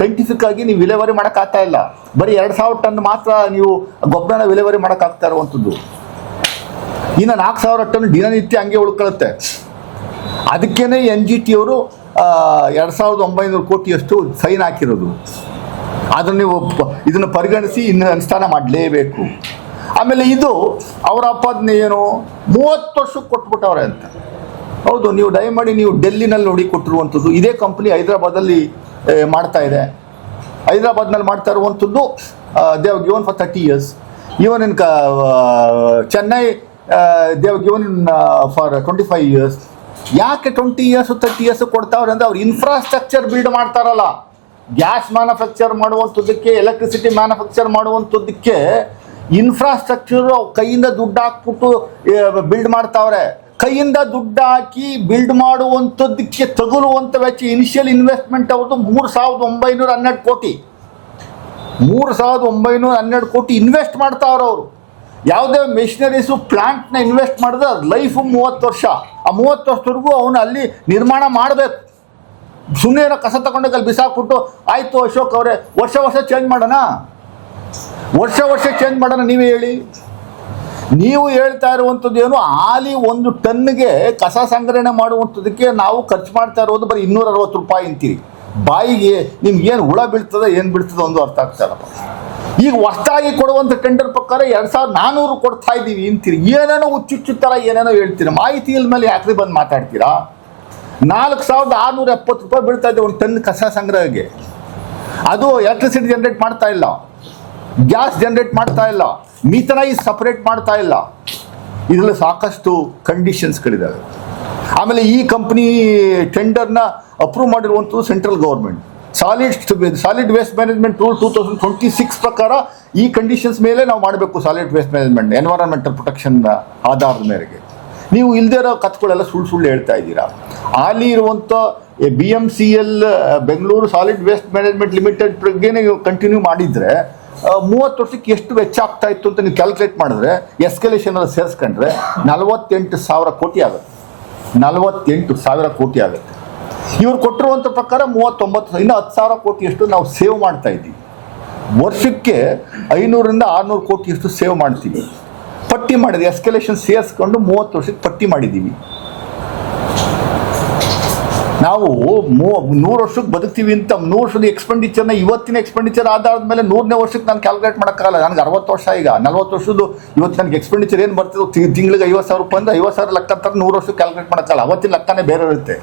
ಸೈಂಟಿಫಿಕ್ ಆಗಿ ನೀವು ವಿಲೇವಾರಿ ಮಾಡೋಕ್ಕಾಗ್ತಾ ಇಲ್ಲ. ಬರೀ 2,000 ಟನ್ ಮಾತ್ರ ನೀವು ಗೊಬ್ಬರನ ವಿಲೇವಾರಿ ಮಾಡೋಕ್ಕಾಗ್ತಾ ಇರುವಂಥದ್ದು. ಇನ್ನು 4,000 ಟನ್ ದಿನನಿತ್ಯ ಹಂಗೆ ಉಳ್ಕೊಳ್ಳುತ್ತೆ. ಅದಕ್ಕೇನೆ NGT ಅವರು 2,900 ಕೋಟಿಯಷ್ಟು ಫೈನ್ ಹಾಕಿರೋದು. ಅದನ್ನು ನೀವು ಇದನ್ನು ಪರಿಗಣಿಸಿ ಇನ್ನು ಅನುಷ್ಠಾನ ಮಾಡಲೇಬೇಕು. ಆಮೇಲೆ ಇದು ಅವರ ಅಪಾದನೆ ಏನು? 30 ವರ್ಷಕ್ಕೆ ಕೊಟ್ಬಿಟ್ಟವ್ರೆ ಅಂತ. ಹೌದು, ನೀವು ದಯಮಾಡಿ ನೀವು ಡೆಲ್ಲಿನಲ್ಲಿ ನೋಡಿ ಕೊಟ್ಟಿರುವಂಥದ್ದು. ಇದೇ ಕಂಪ್ನಿ ಹೈದರಾಬಾದಲ್ಲಿ ಮಾಡ್ತಾ ಇದೆ. ಹೈದರಾಬಾದ್ನಲ್ಲಿ ಮಾಡ್ತಾ ಇರುವಂಥದ್ದು they have given for 30 years. Even in Chennai they have given for 25 years. ಯಾಕೆ 20 years 30 years ಕೊಡ್ತಾವ್ರೆ ಅಂದರೆ ಅವ್ರು ಇನ್ಫ್ರಾಸ್ಟ್ರಕ್ಚರ್ ಬಿಲ್ಡ್ ಮಾಡ್ತಾರಲ್ಲ, ಗ್ಯಾಸ್ ಮ್ಯಾನುಫ್ಯಾಕ್ಚರ್ ಮಾಡುವಂಥದ್ದಕ್ಕೆ, ಎಲೆಕ್ಟ್ರಿಸಿಟಿ ಮ್ಯಾನುಫ್ಯಾಕ್ಚರ್ ಮಾಡುವಂಥದ್ದಕ್ಕೆ ಇನ್ಫ್ರಾಸ್ಟ್ರಕ್ಚರ್ ಕೈಯಿಂದ ದುಡ್ಡು ಹಾಕ್ಬಿಟ್ಟು ಬಿಲ್ಡ್ ಮಾಡ್ತಾವ್ರೆ. ಕೈಯಿಂದ ದುಡ್ಡು ಹಾಕಿ ಬಿಲ್ಡ್ ಮಾಡುವಂಥದ್ದಕ್ಕೆ ತಗುಲುವಂಥ ವೆಚ್ಚ ಇನಿಷಿಯಲ್ ಇನ್ವೆಸ್ಟ್ಮೆಂಟ್ ಅವ್ರದ್ದು 3,912 ಕೋಟಿ. 3,912 ಕೋಟಿ ಇನ್ವೆಸ್ಟ್ ಮಾಡ್ತಾವ್ರೆ ಅವರು. ಯಾವುದೇ ಮೆಷಿನರೀಸು ಪ್ಲಾಂಟ್ನ ಇನ್ವೆಸ್ಟ್ ಮಾಡಿದ್ರೆ ಅದು ಲೈಫು 30 ವರ್ಷ. ಆ 30 ವರ್ಷದವರೆಗೂ ಅವನು ಅಲ್ಲಿ ನಿರ್ಮಾಣ ಮಾಡಬೇಕು. ಸುಮ್ಮನೆ ಏನೋ ಕಸ ತಗೊಂಡೋಗಿ ಅಲ್ಲಿ ಬಿಸಾಕ್ಬಿಟ್ಟು ಆಯಿತು ಅಶೋಕ್ ಅವರೇ ವರ್ಷ ಚೇಂಜ್ ಮಾಡೋಣ, ಚೇಂಜ್ ಮಾಡೋಣ. ನೀವೇ ಹೇಳಿ. ನೀವು ಹೇಳ್ತಾ ಇರುವಂಥದ್ದು ಏನು? ಹಾಲಿ 1 ಟನ್ಗೆ ಕಸ ಸಂಗ್ರಹಣೆ ಮಾಡುವಂಥದ್ದಕ್ಕೆ ನಾವು ಖರ್ಚು ಮಾಡ್ತಾ ಇರೋದು ಬರೀ 260 ರೂಪಾಯಿ ಅಂತೀರಿ. ಬಾಯಿಗೆ ನಿಮ್ಗೇನು ಹುಳ ಬೀಳ್ತದೆ ಏನು ಬೀಳ್ತದೆ ಒಂದು ಅರ್ಥ ಆಗ್ತಾರಪ್ಪ. ಈಗ ಹೊಸದಾಗಿ ಕೊಡುವಂಥ ಟೆಂಡರ್ ಪ್ರಕಾರ 2,400 ಕೊಡ್ತಾ ಇದ್ದೀವಿ ಅಂತೀರಿ. ಏನೇನೋ ಹುಚ್ಚುಚ್ಚು ಥರ ಏನೇನೋ ಹೇಳ್ತೀರಿ. ಮಾಹಿತಿ ಇಲ್ ಮೇಲೆ ಯಾಕ್ರಿ ಬಂದು ಮಾತಾಡ್ತೀರಾ? 4,670 ರೂಪಾಯಿ ಬೀಳ್ತಾ ಇದೆ 1 ಟನ್ ಕಸ ಸಂಗ್ರಹಕ್ಕೆ. ಅದು ಎಲೆಕ್ಟ್ರಿಸಿಟಿ ಜನರೇಟ್ ಮಾಡ್ತಾ ಇಲ್ಲ, ಗ್ಯಾಸ್ ಜನರೇಟ್ ಮಾಡ್ತಾ ಇಲ್ಲ, ಮೀಥನೈಸ್ ಸಪರೇಟ್ ಮಾಡ್ತಾ ಇಲ್ಲ. ಇದರಲ್ಲಿ ಸಾಕಷ್ಟು ಕಂಡೀಷನ್ಸ್ಗಳಿದ್ದಾವೆ. ಆಮೇಲೆ ಈ ಕಂಪ್ನಿ ಟೆಂಡರ್ನ ಅಪ್ರೂವ್ ಮಾಡಿರುವಂಥದ್ದು central government. Solid waste management rule 2026 ಪ್ರಕಾರ ಈ ಕಂಡೀಷನ್ಸ್ ಮೇಲೆ ನಾವು ಮಾಡಬೇಕು solid waste management, environmental protection ಆಧಾರದ ಮೇರೆಗೆ. ನೀವು ಇಲ್ಲದೇ ಇರೋ ಕಥೆಗಳೆಲ್ಲ ಸುಳ್ಳು ಹೇಳ್ತಾ ಇದ್ದೀರಾ. ಅಲ್ಲಿ ಇರುವಂಥ BMCL Bengaluru solid waste management limited ಬಗ್ಗೆ ನೀವು ಕಂಟಿನ್ಯೂ ಮಾಡಿದರೆ 30 ವರ್ಷಕ್ಕೆ ಎಷ್ಟು ವೆಚ್ಚ ಆಗ್ತಾ ಇತ್ತು ಅಂತ ನೀವು ಕ್ಯಾಲ್ಕುಲೇಟ್ ಮಾಡಿದ್ರೆ ಎಸ್ಕಲೇಷನ್ ಎಲ್ಲ ಸೇರಿಸ್ಕೊಂಡ್ರೆ 48,000 ಕೋಟಿ ಆಗುತ್ತೆ. 48,000 ಕೋಟಿ ಆಗುತ್ತೆ. ಇವ್ರು ಕೊಟ್ಟಿರುವಂಥ ಪ್ರಕಾರ 39,000, ಇನ್ನು 10,000 ಕೋಟಿಯಷ್ಟು ನಾವು ಸೇವ್ ಮಾಡ್ತಾ ಇದ್ದೀವಿ. ವರ್ಷಕ್ಕೆ 500ರಿಂದ 600 ಕೋಟಿಯಷ್ಟು ಸೇವ್ ಮಾಡ್ತೀವಿ. ಪಟ್ಟಿ ಮಾಡಿದ್ವಿ, ಎಸ್ಕಲೇಷನ್ ಸೇರಿಸ್ಕೊಂಡು 30 ವರ್ಷಕ್ಕೆ ಪಟ್ಟಿ ಮಾಡಿದ್ದೀವಿ. ನಾವು 100 ವರ್ಷಕ್ಕೆ ಬದುಕ್ತೀವಿ ಅಂತ 100 ವರ್ಷದ ಎಕ್ಸ್ಪೆಂಡಿಚರ್ನ ಇವತ್ತಿನ ಎಕ್ಸ್ಪೆಂಡಿಚರ್ ಆಧಾರದ ಮೇಲೆ 100ನೇ ವರ್ಷಕ್ಕೆ ನಾನು ಕ್ಯಾಲ್ಕುಲೇಟ್ ಮಾಡೋಕ್ಕಾಗಲ್ಲ. ನನಗೆ 60 ವರ್ಷ, ಈಗ 40 ವರ್ಷದ್ದು ಇವತ್ತು ನನಗೆ ಎಕ್ಸ್ಪೆಂಡಿಚರ್ ಏನು ಬರ್ತದೆ ತಿಂಗಳಿಗೆ 50,000 ರೂಪಾಯಿ ಅಂದರೆ 50,000 ಲೆಕ್ಕ ಅಂತ 100 ವರ್ಷಕ್ಕೆ ಕ್ಯಾಲ್ಕುಲೇಟ್ ಮಾಡೋಕ್ಕಾಗಲ್ಲ. ಅವತ್ತಿನ ಲೆಕ್ಕನೇ ಬೇರೆ ಇರುತ್ತೆ,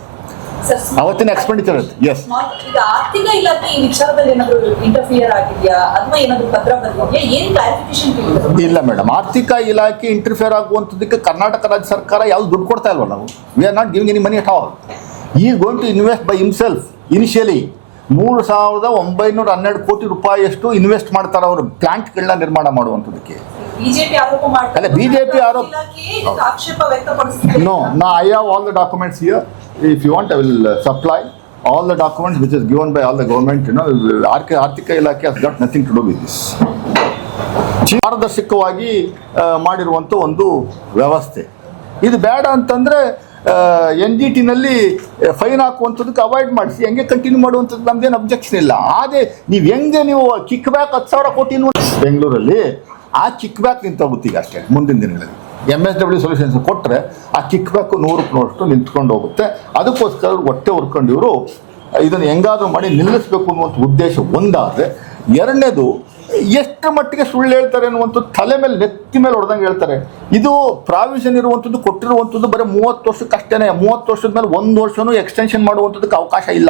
ಅವತ್ತಿನ ಎಕ್ಸ್ಪೆಂಡಿಚರ್ ಇರುತ್ತೆ. ಎಸ್, ಈಗ ಆರ್ಥಿಕ ಇಲಾಖೆ ಈ ವಿಚಾರದಲ್ಲಿ ಏನಾದರೂ ಇಂಟರ್ಫಿಯರ್ ಆಗಿದೆಯಾ ಅಥವಾ ಏನಾದರೂ ಪತ್ರ ಬಂದಿದೆಯಾ? ಏನು ಕ್ಲಾರಿಫಿಕೇಶನ್? ಇಲ್ಲ ಮೇಡಮ್, ಆರ್ಥಿಕ ಇಲಾಖೆ ಇಂಟರ್ಫಿಯರ್ ಆಗುವಂಥದ್ದಕ್ಕೆ ಕರ್ನಾಟಕ ರಾಜ್ಯ ಸರ್ಕಾರ ಯಾವುದು ದುಡ್ಡು ಕೊಡ್ತಾ ಇಲ್ವ? ನಾವು we are not giving any money at all. ಈ going to invest by himself. Initially 3,912 ಕೋಟಿ ರೂಪಾಯಿಯಷ್ಟು ಇನ್ವೆಸ್ಟ್ ಮಾಡ್ತಾರೆ ಅವರು ಪ್ಲಾಂಟ್ಗಳನ್ನ ನಿರ್ಮಾಣ ಮಾಡುವಂಥದ್ದಕ್ಕೆ. ಬಿಜೆಪಿ ಆರೋಪ ಮಾಡ್ತಾರೆ. ಅಲ್ಲ, ಬಿಜೆಪಿ ಆರೋಪ. ಆಕ್ಷೇಪ ವ್ಯಕ್ತಪಡಿಸಿದ್ದಾರೆ. No, I have all the documents here. If you want, I will supply all the documents which is given by all the government. ಆರ್ಥಿಕ ಇಲಾಖೆ has got nothing to do with this. ಪಾರದರ್ಶಕವಾಗಿ ಮಾಡಿರುವಂಥ ಒಂದು ವ್ಯವಸ್ಥೆ ಇದು. ಬೇಡ ಅಂತಂದರೆ NGTನಲ್ಲಿ ಫೈನ್ ಹಾಕುವಂಥದ್ದಕ್ಕೆ ಅವಾಯ್ಡ್ ಮಾಡಿಸಿ, ಹೆಂಗೆ ಕಂಟಿನ್ಯೂ ಮಾಡುವಂಥದ್ದು ನಮ್ದೇನು ಅಬ್ಜೆಕ್ಷನ್ ಇಲ್ಲ. ಆದರೆ ನೀವು ಹೆಂಗೆ ನೀವು ಕಿಕ್ ಬ್ಯಾಕ್ 10,000 ಕೋಟಿ ಬೆಂಗಳೂರಲ್ಲಿ ಆ ಕಿಕ್ ಬ್ಯಾಕ್ ನಿಂತೋಗುತ್ತೆ ಅಷ್ಟೇ. ಮುಂದಿನ ದಿನಗಳಲ್ಲಿ MSW ಸೊಲ್ಯೂಷನ್ಸ್ ಕೊಟ್ಟರೆ ಆ ಕಿಕ್ ಬ್ಯಾಕು 100% ನಿಂತ್ಕೊಂಡು ಹೋಗುತ್ತೆ. ಅದಕ್ಕೋಸ್ಕರ ಹೊಟ್ಟೆ ಹೊರ್ಕೊಂಡು ಇವರು ಇದನ್ನು ಹೆಂಗಾದ್ರೂ ಮಾಡಿ ನಿಲ್ಲಿಸಬೇಕು ಅನ್ನುವಂಥ ಉದ್ದೇಶ ಒಂದಾದರೆ, ಎರಡನೇದು ಎಷ್ಟು ಮಟ್ಟಿಗೆ ಸುಳ್ಳು ಹೇಳ್ತಾರೆ ಅನ್ನುವಂಥದ್ದು ತಲೆ ಮೇಲೆ ನೆತ್ತಿ ಮೇಲೆ ಹೊಡೆದಂಗೆ ಹೇಳ್ತಾರೆ. ಇದು ಪ್ರಾವಿಷನ್ ಇರುವಂಥದ್ದು ಕೊಟ್ಟಿರುವಂಥದ್ದು ಬರೀ 30 ವರ್ಷಕ್ಕೆ ಅಷ್ಟೇ. 30 ವರ್ಷದ ಮೇಲೆ 1 ವರ್ಷನೂ ಎಕ್ಸ್ಟೆನ್ಷನ್ ಮಾಡುವಂಥದ್ದಕ್ಕೆ ಅವಕಾಶ ಇಲ್ಲ.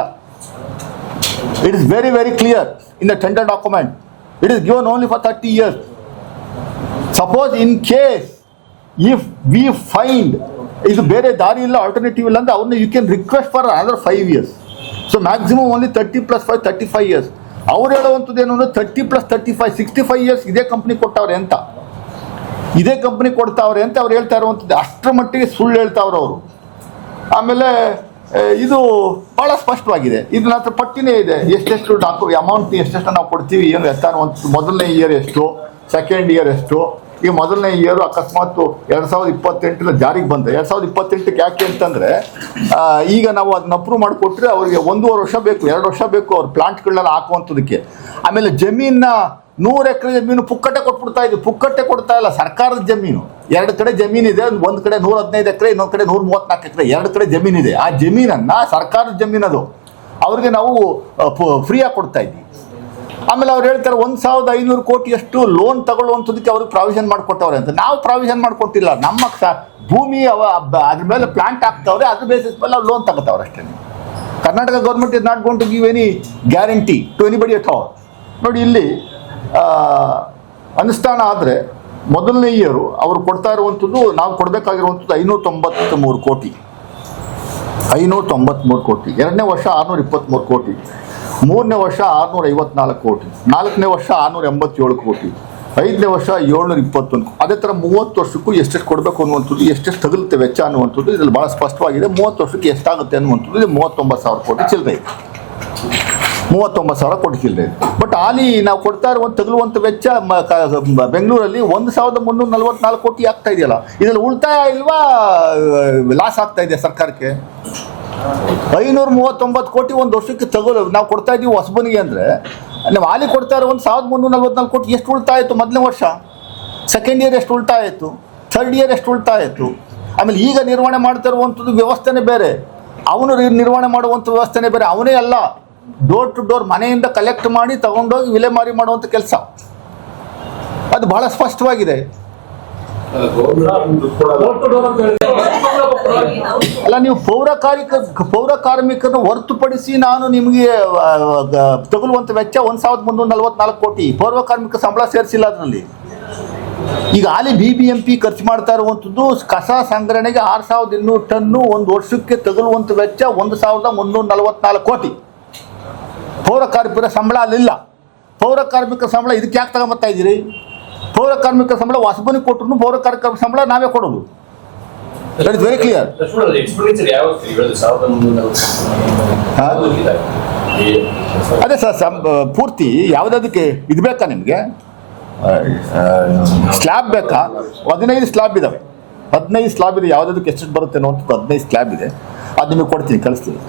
It is very very clear in the tender document. It is given only for 30 years. Suppose in case if we find ಇದು ಬೇರೆ ದಾರಿ ಇಲ್ಲ, ಆಲ್ಟರ್ನೇಟಿವ್ ಇಲ್ಲ ಅಂದ್ರೆ ಅವ್ರನ್ನ you can request for other 5 years. So maximum only 30 + 5 35 years. ಅವ್ರು ಹೇಳುವಂಥದ್ದು ಏನು ಅಂದರೆ 30 + 35 65 years ಇದೇ ಕಂಪ್ನಿ ಕೊಟ್ಟವ್ರೆ ಅಂತ, ಇದೇ ಕಂಪ್ನಿ ಕೊಡ್ತಾವ್ರೆ ಅಂತ ಅವ್ರು ಹೇಳ್ತಾ ಇರುವಂಥದ್ದು. ಅಷ್ಟರ ಮಟ್ಟಿಗೆ ಸುಳ್ಳು ಹೇಳ್ತಾವ್ರೆ ಅವರು. ಆಮೇಲೆ ಇದು ಭಾಳ ಸ್ಪಷ್ಟವಾಗಿದೆ. ಇದು ನನ್ನ ಹತ್ರ ಪಟ್ಟಿನೇ ಇದೆ, ಎಷ್ಟೆಷ್ಟು ಅಮೌಂಟ್ ಎಷ್ಟೆಷ್ಟು ನಾವು ಕೊಡ್ತೀವಿ, ಏನು ಎತ್ತ ಅನ್ನುವಂಥದ್ದು. ಮೊದಲನೇ ಇಯರ್ ಎಷ್ಟು, ಸೆಕೆಂಡ್ ಇಯರ್ ಎಷ್ಟು. ಈಗ ಮೊದಲನೇ ಇಯರು ಅಕಸ್ಮಾತ್ 2028 ಜಾರಿಗೆ ಬಂದರೆ, 2028 ಯಾಕೆ ಅಂತಂದರೆ ಈಗ ನಾವು ಅದನ್ನ ಅಪ್ರೂವ್ ಮಾಡಿಕೊಟ್ರೆ ಅವರಿಗೆ 1.5 ವರ್ಷ ಬೇಕು, 2 ವರ್ಷ ಬೇಕು ಅವ್ರ ಪ್ಲಾಂಟ್ಗಳನ್ನೆಲ್ಲ ಹಾಕುವಂಥದ್ದಕ್ಕೆ. ಆಮೇಲೆ ಜಮೀನ 100 ಎಕರೆ ಜಮೀನು ಪುಕ್ಕಟ್ಟೆ ಕೊಟ್ಬಿಡ್ತಾ ಇದ್ವಿ. ಪುಕ್ಕಟ್ಟೆ ಕೊಡ್ತಾ ಇಲ್ಲ, ಸರ್ಕಾರದ ಜಮೀನು. 2 ಕಡೆ ಜಮೀನಿದೆ, ಒಂದು ಕಡೆ 115 ಎಕರೆ, ಇನ್ನೊಂದು ಕಡೆ 134 ಎಕರೆ, 2 ಕಡೆ ಜಮೀನಿದೆ. ಆ ಜಮೀನನ್ನು ಸರ್ಕಾರದ ಜಮೀನದು ಅವ್ರಿಗೆ ನಾವು ಫ್ರೀಯಾಗಿ ಕೊಡ್ತಾ ಇದ್ವಿ. ಆಮೇಲೆ ಅವ್ರು ಹೇಳ್ತಾರೆ 1,500 ಕೋಟಿಯಷ್ಟು ಲೋನ್ ತಗೊಳ್ಳುವಂಥದ್ದಕ್ಕೆ ಅವ್ರಿಗೆ ಪ್ರಾವಿಷನ್ ಮಾಡಿಕೊಟ್ಟವ್ರೆ ಅಂತ. ನಾವು ಪ್ರಾವಿಷನ್ ಮಾಡಿಕೊಟ್ಟಿಲ್ಲ, ನಮ್ಮ ಭೂಮಿ ಅದ್ರ ಮೇಲೆ ಪ್ಲಾಂಟ್ ಹಾಕ್ತವ್ರೆ, ಅದ್ರ ಬೇಸಿಸ್ ಮೇಲೆ ಅವ್ರು ಲೋನ್ ತಗೋತಾವ್ರೆ ಅಷ್ಟೇ. Karnataka government is not going to give any guarantee to anybody at all. ನೋಡಿ ಇಲ್ಲಿ ಅನುಷ್ಠಾನ ಆದರೆ ಮೊದಲನೇ ಇಯರು ಅವರು ಕೊಡ್ತಾ ಇರುವಂಥದ್ದು, ನಾವು ಕೊಡಬೇಕಾಗಿರುವಂಥದ್ದು 593 ಕೋಟಿ, 593 ಕೋಟಿ. 2ನೇ ವರ್ಷ 623 ಕೋಟಿ, 3ನೇ ವರ್ಷ 654 ಕೋಟಿ, 4ನೇ ವರ್ಷ 687 ಕೋಟಿ, 5ನೇ ವರ್ಷ 721. ಅದೇ ಥರ 30 ವರ್ಷಕ್ಕೂ ಎಷ್ಟೆಷ್ಟು ಕೊಡಬೇಕು ಅನ್ನುವಂಥದ್ದು, ಎಷ್ಟೆಷ್ಟು ತಗಲುತ್ತೆ ವೆಚ್ಚ ಅನ್ನುವಂಥದ್ದು ಇದರಲ್ಲಿ ಭಾಳ ಸ್ಪಷ್ಟವಾಗಿದೆ. 30 ವರ್ಷಕ್ಕೆ ಎಷ್ಟಾಗುತ್ತೆ ಅನ್ನುವಂಥದ್ದು ಇದು 39,000 ಕೋಟಿ ಚಿಲ್ಲರೆ ಇದೆ. 39,000 ಕೋಟಿ ಚಿಲ್ಲರೆ ಇದೆ. ಬಟ್ ಅಲ್ಲಿ ನಾವು ಕೊಡ್ತಾ ಇರುವಂಥ ತಗಲುವಂಥ ವೆಚ್ಚ ಬೆಂಗಳೂರಲ್ಲಿ 1,344 ಕೋಟಿ ಆಗ್ತಾ ಇದೆಯಲ್ಲ, ಇದರಲ್ಲಿ ಉಳಿತಾಯ ಇಲ್ವಾ ಲಾಸ್ ಆಗ್ತಾ ಇದೆ ಸರ್ಕಾರಕ್ಕೆ? 539 ಕೋಟಿ ಒಂದು ವರ್ಷಕ್ಕೆ ನಾವು ಕೊಡ್ತಾ ಇದ್ದೀವಿ ಹೊಸಬನಿಗೆ ಅಂದರೆ, ನಾವು ಹಾಲಿ ಕೊಡ್ತಾ ಇರೋ 1,344 ಕೋಟಿ ಎಷ್ಟು ಉಳಿತಾಯ ಆಯಿತು ಮೊದಲನೇ ವರ್ಷ? ಸೆಕೆಂಡ್ ಇಯರ್ ಎಷ್ಟು ಉಳಿತಾಯ ಆಯಿತು? ಥರ್ಡ್ ಇಯರ್ ಎಷ್ಟು ಉಳಿತಾಯ ಆಯಿತು? ಆಮೇಲೆ ಈಗ ನಿರ್ವಹಣೆ ಮಾಡ್ತಾ ಇರುವಂಥದ್ದು ವ್ಯವಸ್ಥೆನೇ ಬೇರೆ, ಅವನು ನಿರ್ವಹಣೆ ಮಾಡುವಂಥ ವ್ಯವಸ್ಥೆನೇ ಬೇರೆ. ಅವನೇ ಅಲ್ಲ, ಡೋರ್ ಟು ಡೋರ್ ಮನೆಯಿಂದ ಕಲೆಕ್ಟ್ ಮಾಡಿ ತಗೊಂಡೋಗಿ ವಿಲೇಮಾರಿ ಮಾಡುವಂಥ ಕೆಲಸ. ಅದು ಬಹಳ ಸ್ಪಷ್ಟವಾಗಿದೆ. ಅಲ್ಲ, ನೀವು ಪೌರ ಕಾರ್ಮಿಕರನ್ನು ಹೊರತುಪಡಿಸಿ ನಾನು ನಿಮಗೆ ತಗೊಳ್ಳುವಂಥ ವೆಚ್ಚ 1,344 ಕೋಟಿ. ಪೌರ ಕಾರ್ಮಿಕ ಸಂಬಳ ಸೇರಿಸಿಲ್ಲ ಅದರಲ್ಲಿ. ಈಗ ಹಾಲಿ BBMP ಖರ್ಚು ಮಾಡ್ತಾ ಇರುವಂಥದ್ದು ಕಸ ಸಂಗ್ರಹಣೆಗೆ 6,200 ಟನ್ನು ಒಂದು ವರ್ಷಕ್ಕೆ ತಗೊಳ್ಳುವಂಥ ವೆಚ್ಚ 1,344 ಕೋಟಿ. ಪೌರ ಕಾರ್ಮಿಕರ ಸಂಬಳ ಅಲ್ಲಿಲ್ಲ. ಪೌರ ಕಾರ್ಮಿಕರ ಸಂಬಳ ಇದಕ್ಕೆ ಯಾಕೆ ತಗೊಂಬತ್ತಾ ಇದ್ದೀರಿ? ಪೌರ ಕಾರ್ಮಿಕರ ಸಂಬಳ ಹೊಸಬನಿಗೆ ಕೊಟ್ಟರು ಪೌರ ಕಾರ್ಮಿಕರ ಸಂಬಳ ನಾವೇ ಕೊಡೋದು. That is very clear. ಅದೇ ಸರ್, ಪೂರ್ತಿ ಯಾವುದಕ್ಕೆ ಇದು ಬೇಕಾ ನಿಮಗೆ? ಸ್ಲ್ಯಾಬ್ ಬೇಕಾ? 15 ಸ್ಲ್ಯಾಬ್ ಇದಾವೆ. 15 ಸ್ಲ್ಯಾಬ್ ಇದೆ. ಯಾವುದಕ್ಕೆ ಎಷ್ಟು ಬರುತ್ತೆ ಅನ್ನೋಂಥದ್ದು 15 ಸ್ಲ್ಯಾಬ್ ಇದೆ. ಅದು ನಿಮಗೆ ಕೊಡ್ತೀನಿ, ಕಳಿಸ್ತೀನಿ.